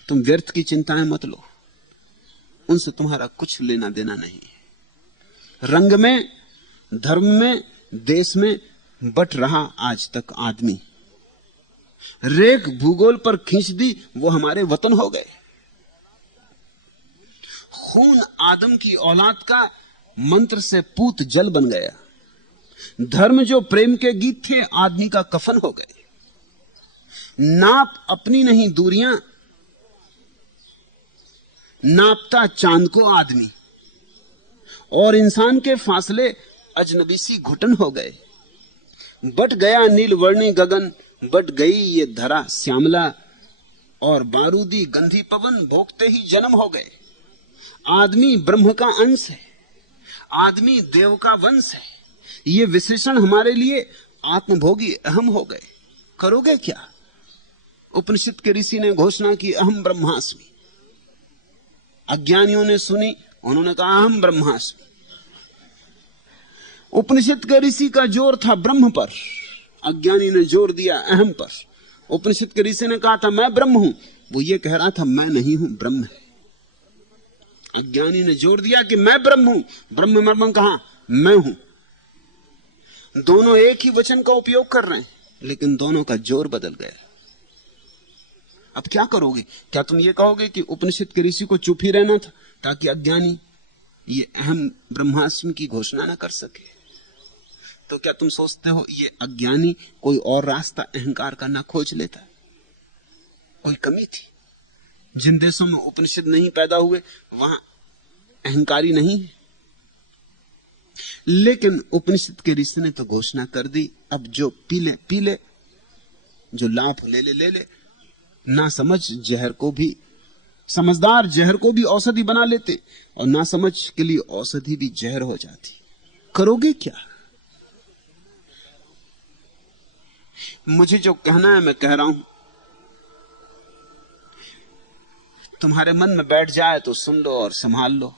तुम व्यर्थ की चिंताएं मत लो, उनसे तुम्हारा कुछ लेना देना नहीं है। रंग में, धर्म में, देश में बट रहा आज तक आदमी। रेख भूगोल पर खींच दी, वो हमारे वतन हो गए। खून आदम की औलाद का मंत्र से पूत जल बन गया। धर्म जो प्रेम के गीत थे, आदमी का कफन हो गए। नाप अपनी नहीं दूरियां, नापता चांद को आदमी, और इंसान के फासले अजनबी सी घुटन हो गए। बट गया नील वर्णी गगन, बट गई ये धरा श्यामला, और बारूदी गंधी पवन भोगते ही जन्म हो गए। आदमी ब्रह्म का अंश है, आदमी देव का वंश है। ये विशेषण हमारे लिए आत्मभोगी अहम हो गए। करोगे क्या? उपनिषद के ऋषि ने घोषणा की, अहम ब्रह्मास्मि। अज्ञानियों ने सुनी, उन्होंने कहा अहम ब्रह्मास्मि। उपनिषद के ऋषि का जोर था ब्रह्म पर, अज्ञानी ने जोर दिया अहम पर। उपनिषद के ऋषि ने कहा था मैं ब्रह्म हूं, वो ये कह रहा था मैं नहीं हूं, ब्रह्म है। अज्ञानी ने जोर दिया कि मैं ब्रह्म हूं, ब्रह्म मर्म कहा मैं हूं। दोनों एक ही वचन का उपयोग कर रहे हैं, लेकिन दोनों का जोर बदल गया। अब क्या करोगे? क्या तुम ये कहोगे कि उपनिषद के ऋषि को चुप ही रहना था ताकि अज्ञानी ये अहम ब्रह्मास्मि की घोषणा ना कर सके? तो क्या तुम सोचते हो ये अज्ञानी कोई और रास्ता अहंकार का ना खोज लेता? कोई कमी थी? जिन देशों में उपनिषद नहीं पैदा हुए वहां अहंकारी नहीं है, लेकिन उपनिषद के ऋषि ने तो घोषणा कर दी, अब जो पीले पीले, जो लाभ ले ले ले ले। ना समझ जहर को भी, समझदार जहर को भी औषधि बना लेते, और ना समझ के लिए औषधि भी जहर हो जाती। करोगे क्या? मुझे जो कहना है मैं कह रहा हूं, तुम्हारे मन में बैठ जाए तो सुन लो और संभाल लो।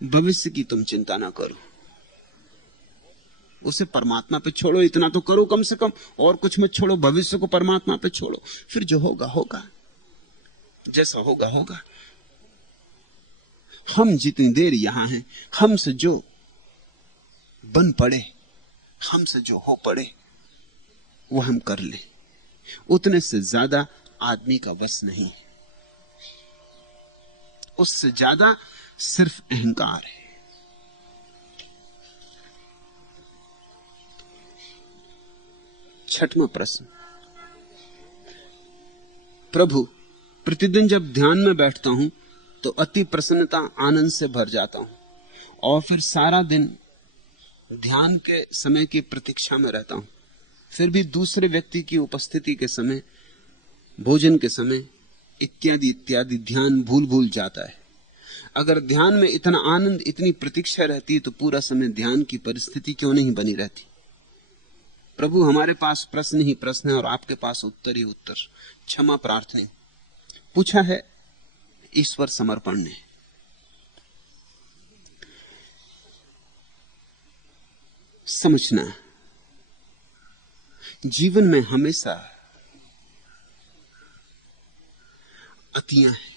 भविष्य की तुम चिंता ना करो, उसे परमात्मा पे छोड़ो। इतना तो करो कम से कम, और कुछ मत छोड़ो। भविष्य को परमात्मा पे छोड़ो, फिर जो होगा होगा, जैसा होगा होगा। हम जितनी देर यहां हैं, हमसे जो बन पड़े, हमसे जो हो पड़े, वो हम कर ले। उतने से ज्यादा आदमी का बस नहीं, उससे ज्यादा सिर्फ अहंकार है। छठवां प्रश्न। प्रभु, प्रतिदिन जब ध्यान में बैठता हूं तो अति प्रसन्नता आनंद से भर जाता हूं, और फिर सारा दिन ध्यान के समय की प्रतीक्षा में रहता हूं। फिर भी दूसरे व्यक्ति की उपस्थिति के समय, भोजन के समय इत्यादि इत्यादि ध्यान भूल भूल जाता है। अगर ध्यान में इतना आनंद, इतनी प्रतीक्षा रहती तो पूरा समय ध्यान की परिस्थिति क्यों नहीं बनी रहती? प्रभु, हमारे पास प्रश्न ही प्रश्न है और आपके पास उत्तर ही उत्तर। क्षमा प्रार्थना पूछा है ईश्वर समर्पण ने। समझना, जीवन में हमेशा अतियां हैं,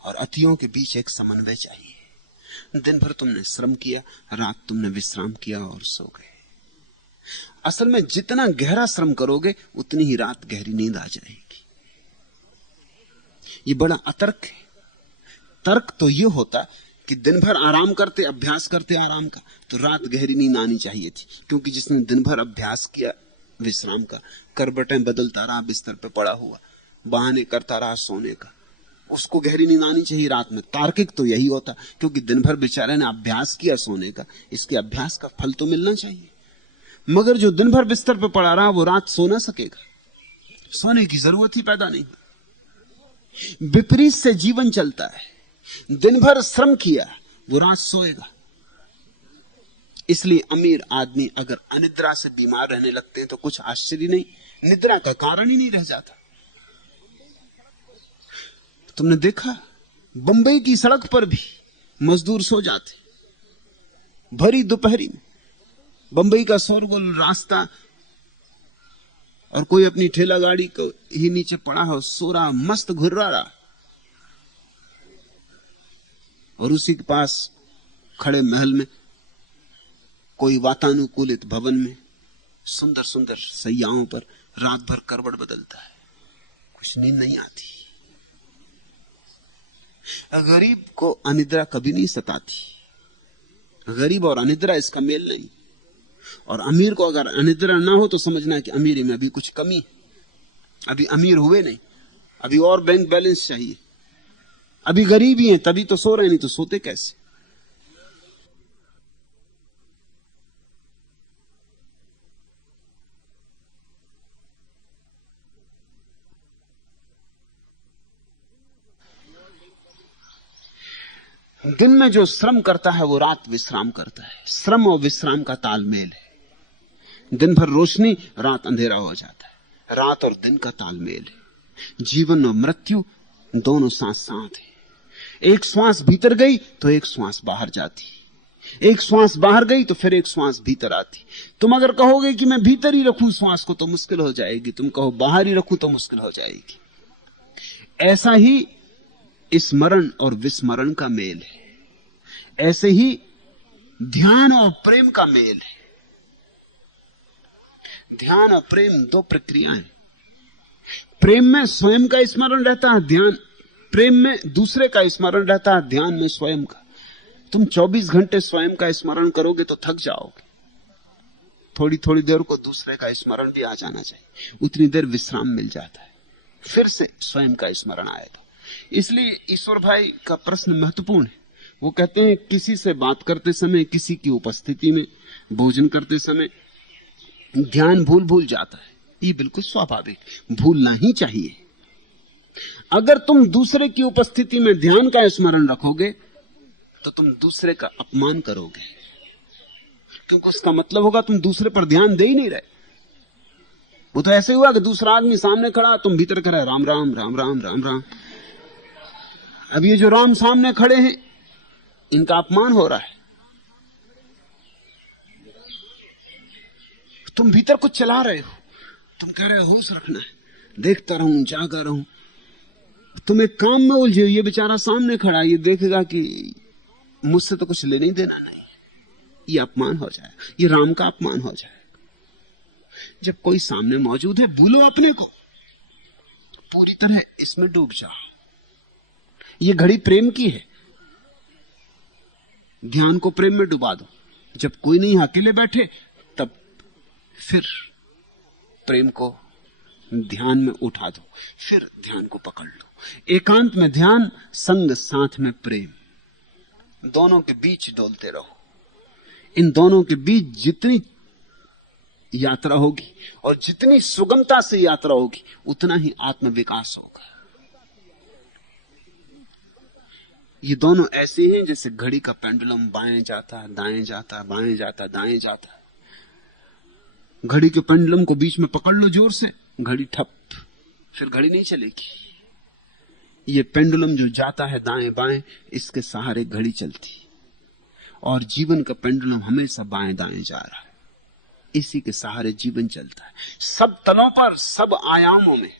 और अतियों के बीच एक समन्वय चाहिए। दिन भर तुमने श्रम किया, रात तुमने विश्राम किया और सो गए। असल में जितना गहरा श्रम करोगे उतनी ही रात गहरी नींद आ जाएगी। ये बड़ा अतर्क है। तर्क तो ये होता कि दिन भर आराम करते, अभ्यास करते आराम का, तो रात गहरी नींद आनी चाहिए थी। क्योंकि जिसने दिन भर अभ्यास किया विश्राम का, करबटें बदलता रहा, बिस्तर पे पड़ा हुआ, बहाने करता रहा सोने का, उसको गहरी नींद आनी चाहिए रात में। तार्किक तो यही होता, क्योंकि दिन भर बेचारे ने अभ्यास किया सोने का, इसके अभ्यास का फल तो मिलना चाहिए। मगर जो दिन भर बिस्तर पे पड़ा रहा वो रात सो ना सकेगा, सोने की जरूरत ही पैदा नहीं। विपरीत से जीवन चलता है। दिन भर श्रम किया, वो रात सोएगा। इसलिए अमीर आदमी अगर अनिद्रा से बीमार रहने लगते हैं तो कुछ आश्चर्य नहीं, निद्रा का कारण ही नहीं रह जाता। तुमने देखा बंबई की सड़क पर भी मजदूर सो जाते, भरी दोपहरी में। बंबई का शोरगुल, रास्ता, और कोई अपनी ठेला गाड़ी को ही नीचे पड़ा हो, सो रहा, मस्त घुर्रा रहा, और उसी के पास खड़े महल में, कोई वातानुकूलित भवन में, सुंदर सुंदर सैयाओं पर रात भर करवट बदलता है, कुछ नींद नहीं आती। गरीब को अनिद्रा कभी नहीं सताती। गरीब और अनिद्रा इसका मेल नहीं। और अमीर को अगर अनिद्रा ना हो तो समझना कि अमीरी में अभी कुछ कमी है, अभी अमीर हुए नहीं, अभी और बैंक बैलेंस चाहिए, अभी गरीब ही हैं तभी तो सो रहे, नहीं तो सोते कैसे। दिन में जो श्रम करता है वो रात विश्राम करता है। श्रम और विश्राम का तालमेल है। दिन भर रोशनी, रात अंधेरा हो जाता है। रात और दिन का तालमेल है। जीवन और मृत्यु दोनों साथ साथ है। एक श्वास भीतर गई तो एक श्वास बाहर जाती, एक श्वास बाहर गई तो फिर एक श्वास भीतर आती। तुम अगर कहोगे कि मैं भीतर ही रखूं श्वास को तो मुश्किल हो जाएगी, तुम कहो बाहर ही रखूं तो मुश्किल हो जाएगी। ऐसा ही स्मरण और विस्मरण का मेल है, ऐसे ही ध्यान और प्रेम का मेल है। ध्यान और प्रेम दो प्रक्रियाएं। प्रेम में स्वयं का स्मरण रहता है, प्रेम में दूसरे का स्मरण रहता है, ध्यान में स्वयं का। तुम 24 घंटे स्वयं का स्मरण करोगे तो थक जाओगे। थोड़ी थोड़ी देर को दूसरे का स्मरण भी आ जाना चाहिए, उतनी देर विश्राम मिल जाता है, फिर से स्वयं का स्मरण आएगा। इसलिए ईश्वर भाई का प्रश्न महत्वपूर्ण है। वो कहते हैं किसी से बात करते समय, किसी की उपस्थिति में, भोजन करते समय ध्यान भूल जाता है। ये बिल्कुल स्वाभाविक, भूलना ही चाहिए। अगर तुम दूसरे की उपस्थिति में ध्यान का स्मरण रखोगे तो तुम दूसरे का अपमान करोगे, क्योंकि उसका मतलब होगा तुम दूसरे पर ध्यान दे ही नहीं रहे। वो तो ऐसे हुआ कि दूसरा आदमी सामने खड़ा, तुम भीतर कह रहे राम राम राम राम राम राम। अब ये जो राम सामने खड़े हैं इनका अपमान हो रहा है। तुम भीतर कुछ चला रहे हो, तुम कह रहे हो होश रखना है, देखता रहूं, जागा रहूं। तुम एक काम में उलझे हो, ये बेचारा सामने खड़ा, ये देखेगा कि मुझसे तो कुछ लेना ही देना नहीं। ये अपमान हो जाए, ये राम का अपमान हो जाए। जब कोई सामने मौजूद है, भूलो अपने को, पूरी तरह इसमें डूब जाओ। ये घड़ी प्रेम की है, ध्यान को प्रेम में डुबा दो। जब कोई नहीं, अकेले बैठे, तब फिर प्रेम को ध्यान में उठा दो, फिर ध्यान को पकड़ लो। एकांत में ध्यान, संग साथ में प्रेम, दोनों के बीच डोलते रहो। इन दोनों के बीच जितनी यात्रा होगी और जितनी सुगमता से यात्रा होगी उतना ही आत्म विकास होगा। ये दोनों ऐसे हैं जैसे घड़ी का पेंडुलम बाएं जाता है, दाएं जाता है, बाएं जाता है, दाएं जाता है। घड़ी के पेंडुलम को बीच में पकड़ लो जोर से, घड़ी ठप, फिर घड़ी नहीं चलेगी। ये पेंडुलम जो जाता है दाएं बाएं, इसके सहारे घड़ी चलती, और जीवन का पेंडुलम हमेशा बाएं दाएं जा रहा है, इसी के सहारे जीवन चलता है। सब तलों पर, सब आयामों में,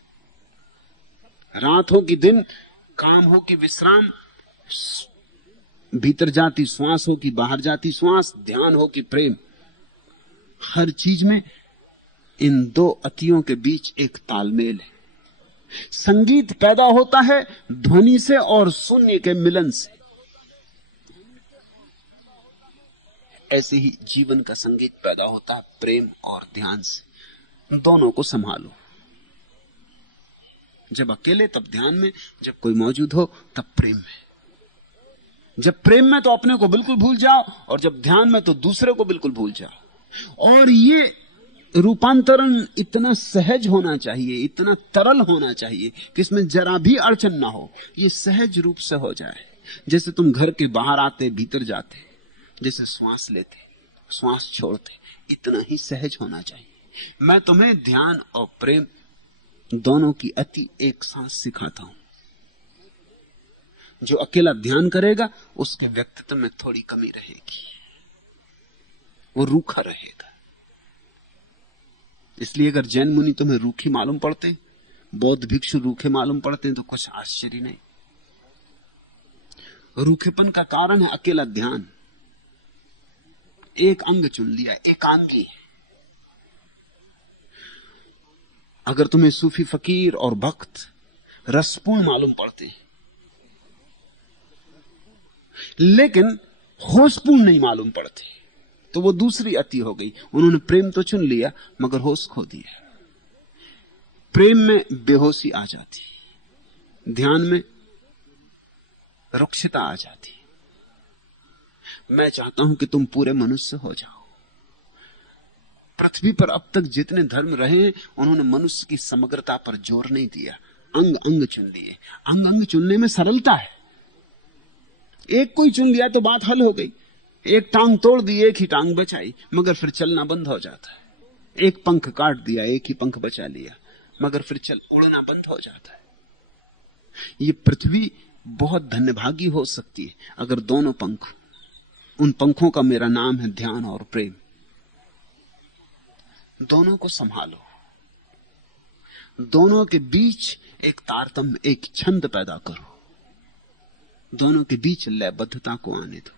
रात हो कि दिन, काम हो कि विश्राम, भीतर जाती श्वास हो कि बाहर जाती श्वास, ध्यान हो कि प्रेम, हर चीज में इन दो अतियों के बीच एक तालमेल है। संगीत पैदा होता है ध्वनि से और शून्य के मिलन से। ऐसे ही जीवन का संगीत पैदा होता है प्रेम और ध्यान से। दोनों को संभालो, जब अकेले तब ध्यान में, जब कोई मौजूद हो तब प्रेम में। जब प्रेम में तो अपने को बिल्कुल भूल जाओ, और जब ध्यान में तो दूसरे को बिल्कुल भूल जाओ। और ये रूपांतरण इतना सहज होना चाहिए, इतना तरल होना चाहिए कि इसमें जरा भी अड़चन ना हो। ये सहज रूप से हो जाए, जैसे तुम घर के बाहर आते, भीतर जाते, जैसे श्वास लेते, श्वास छोड़ते, इतना ही सहज होना चाहिए। मैं तुम्हें ध्यान और प्रेम दोनों की अति एक साथ सिखाता हूं। जो अकेला ध्यान करेगा उसके व्यक्तित्व में थोड़ी कमी रहेगी, वो रूखा रहेगा। इसलिए अगर जैन मुनि तुम्हें रूखी मालूम पड़ते, बौद्ध भिक्षु रूखे मालूम पड़ते, तो कुछ आश्चर्य नहीं। रूखेपन का कारण है अकेला ध्यान। एक अंग चुन लिया, एकांगी है। अगर तुम्हें सूफी फकीर और भक्त रसपूर्ण मालूम पड़ते, लेकिन होशपूर्ण नहीं मालूम पड़ते, तो वो दूसरी अति हो गई। उन्होंने प्रेम तो चुन लिया मगर होश खो दिया। प्रेम में बेहोशी आ जाती, ध्यान में रुक्षता आ जाती है। मैं चाहता हूं कि तुम पूरे मनुष्य हो जाओ। पृथ्वी पर अब तक जितने धर्म रहे हैं उन्होंने मनुष्य की समग्रता पर जोर नहीं दिया, अंग अंग चुन लिए। अंग अंग चुनने में सरलता है। एक कोई चुन लिया तो बात हल हो गई। एक टांग तोड़ दी, एक ही टांग बचाई, मगर फिर चलना बंद हो जाता है। एक पंख काट दिया, एक ही पंख बचा लिया, मगर फिर उड़ना बंद हो जाता है। ये पृथ्वी बहुत धन्यभागी हो सकती है अगर दोनों पंख, उन पंखों का मेरा नाम है ध्यान और प्रेम, दोनों को संभालो। दोनों के बीच एक तारतम्य, एक छंद पैदा करो। दोनों के बीच लयबद्धता को आने दो।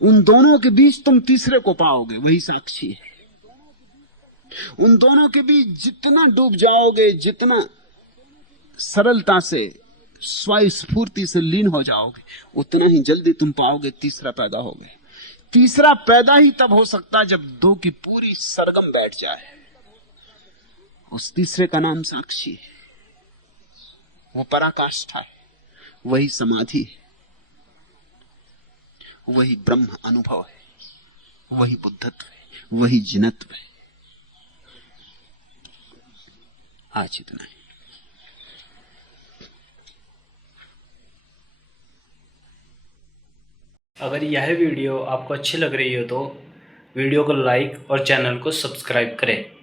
उन दोनों के बीच तुम तीसरे को पाओगे, वही साक्षी है। उन दोनों के बीच जितना डूब जाओगे, जितना सरलता से स्वस्फूर्ति से लीन हो जाओगे, उतना ही जल्दी तुम पाओगे तीसरा पैदा हो गए। तीसरा पैदा ही तब हो सकता है जब दो की पूरी सरगम बैठ जाए। उस तीसरे का नाम साक्षी है, वो पराकाष्ठा है, वही समाधि है, वही ब्रह्म अनुभव है, वही बुद्धत्व है, वही जिनत्व है। आज इतना ही। अगर यह वीडियो आपको अच्छी लग रही हो तो वीडियो को लाइक और चैनल को सब्सक्राइब करें।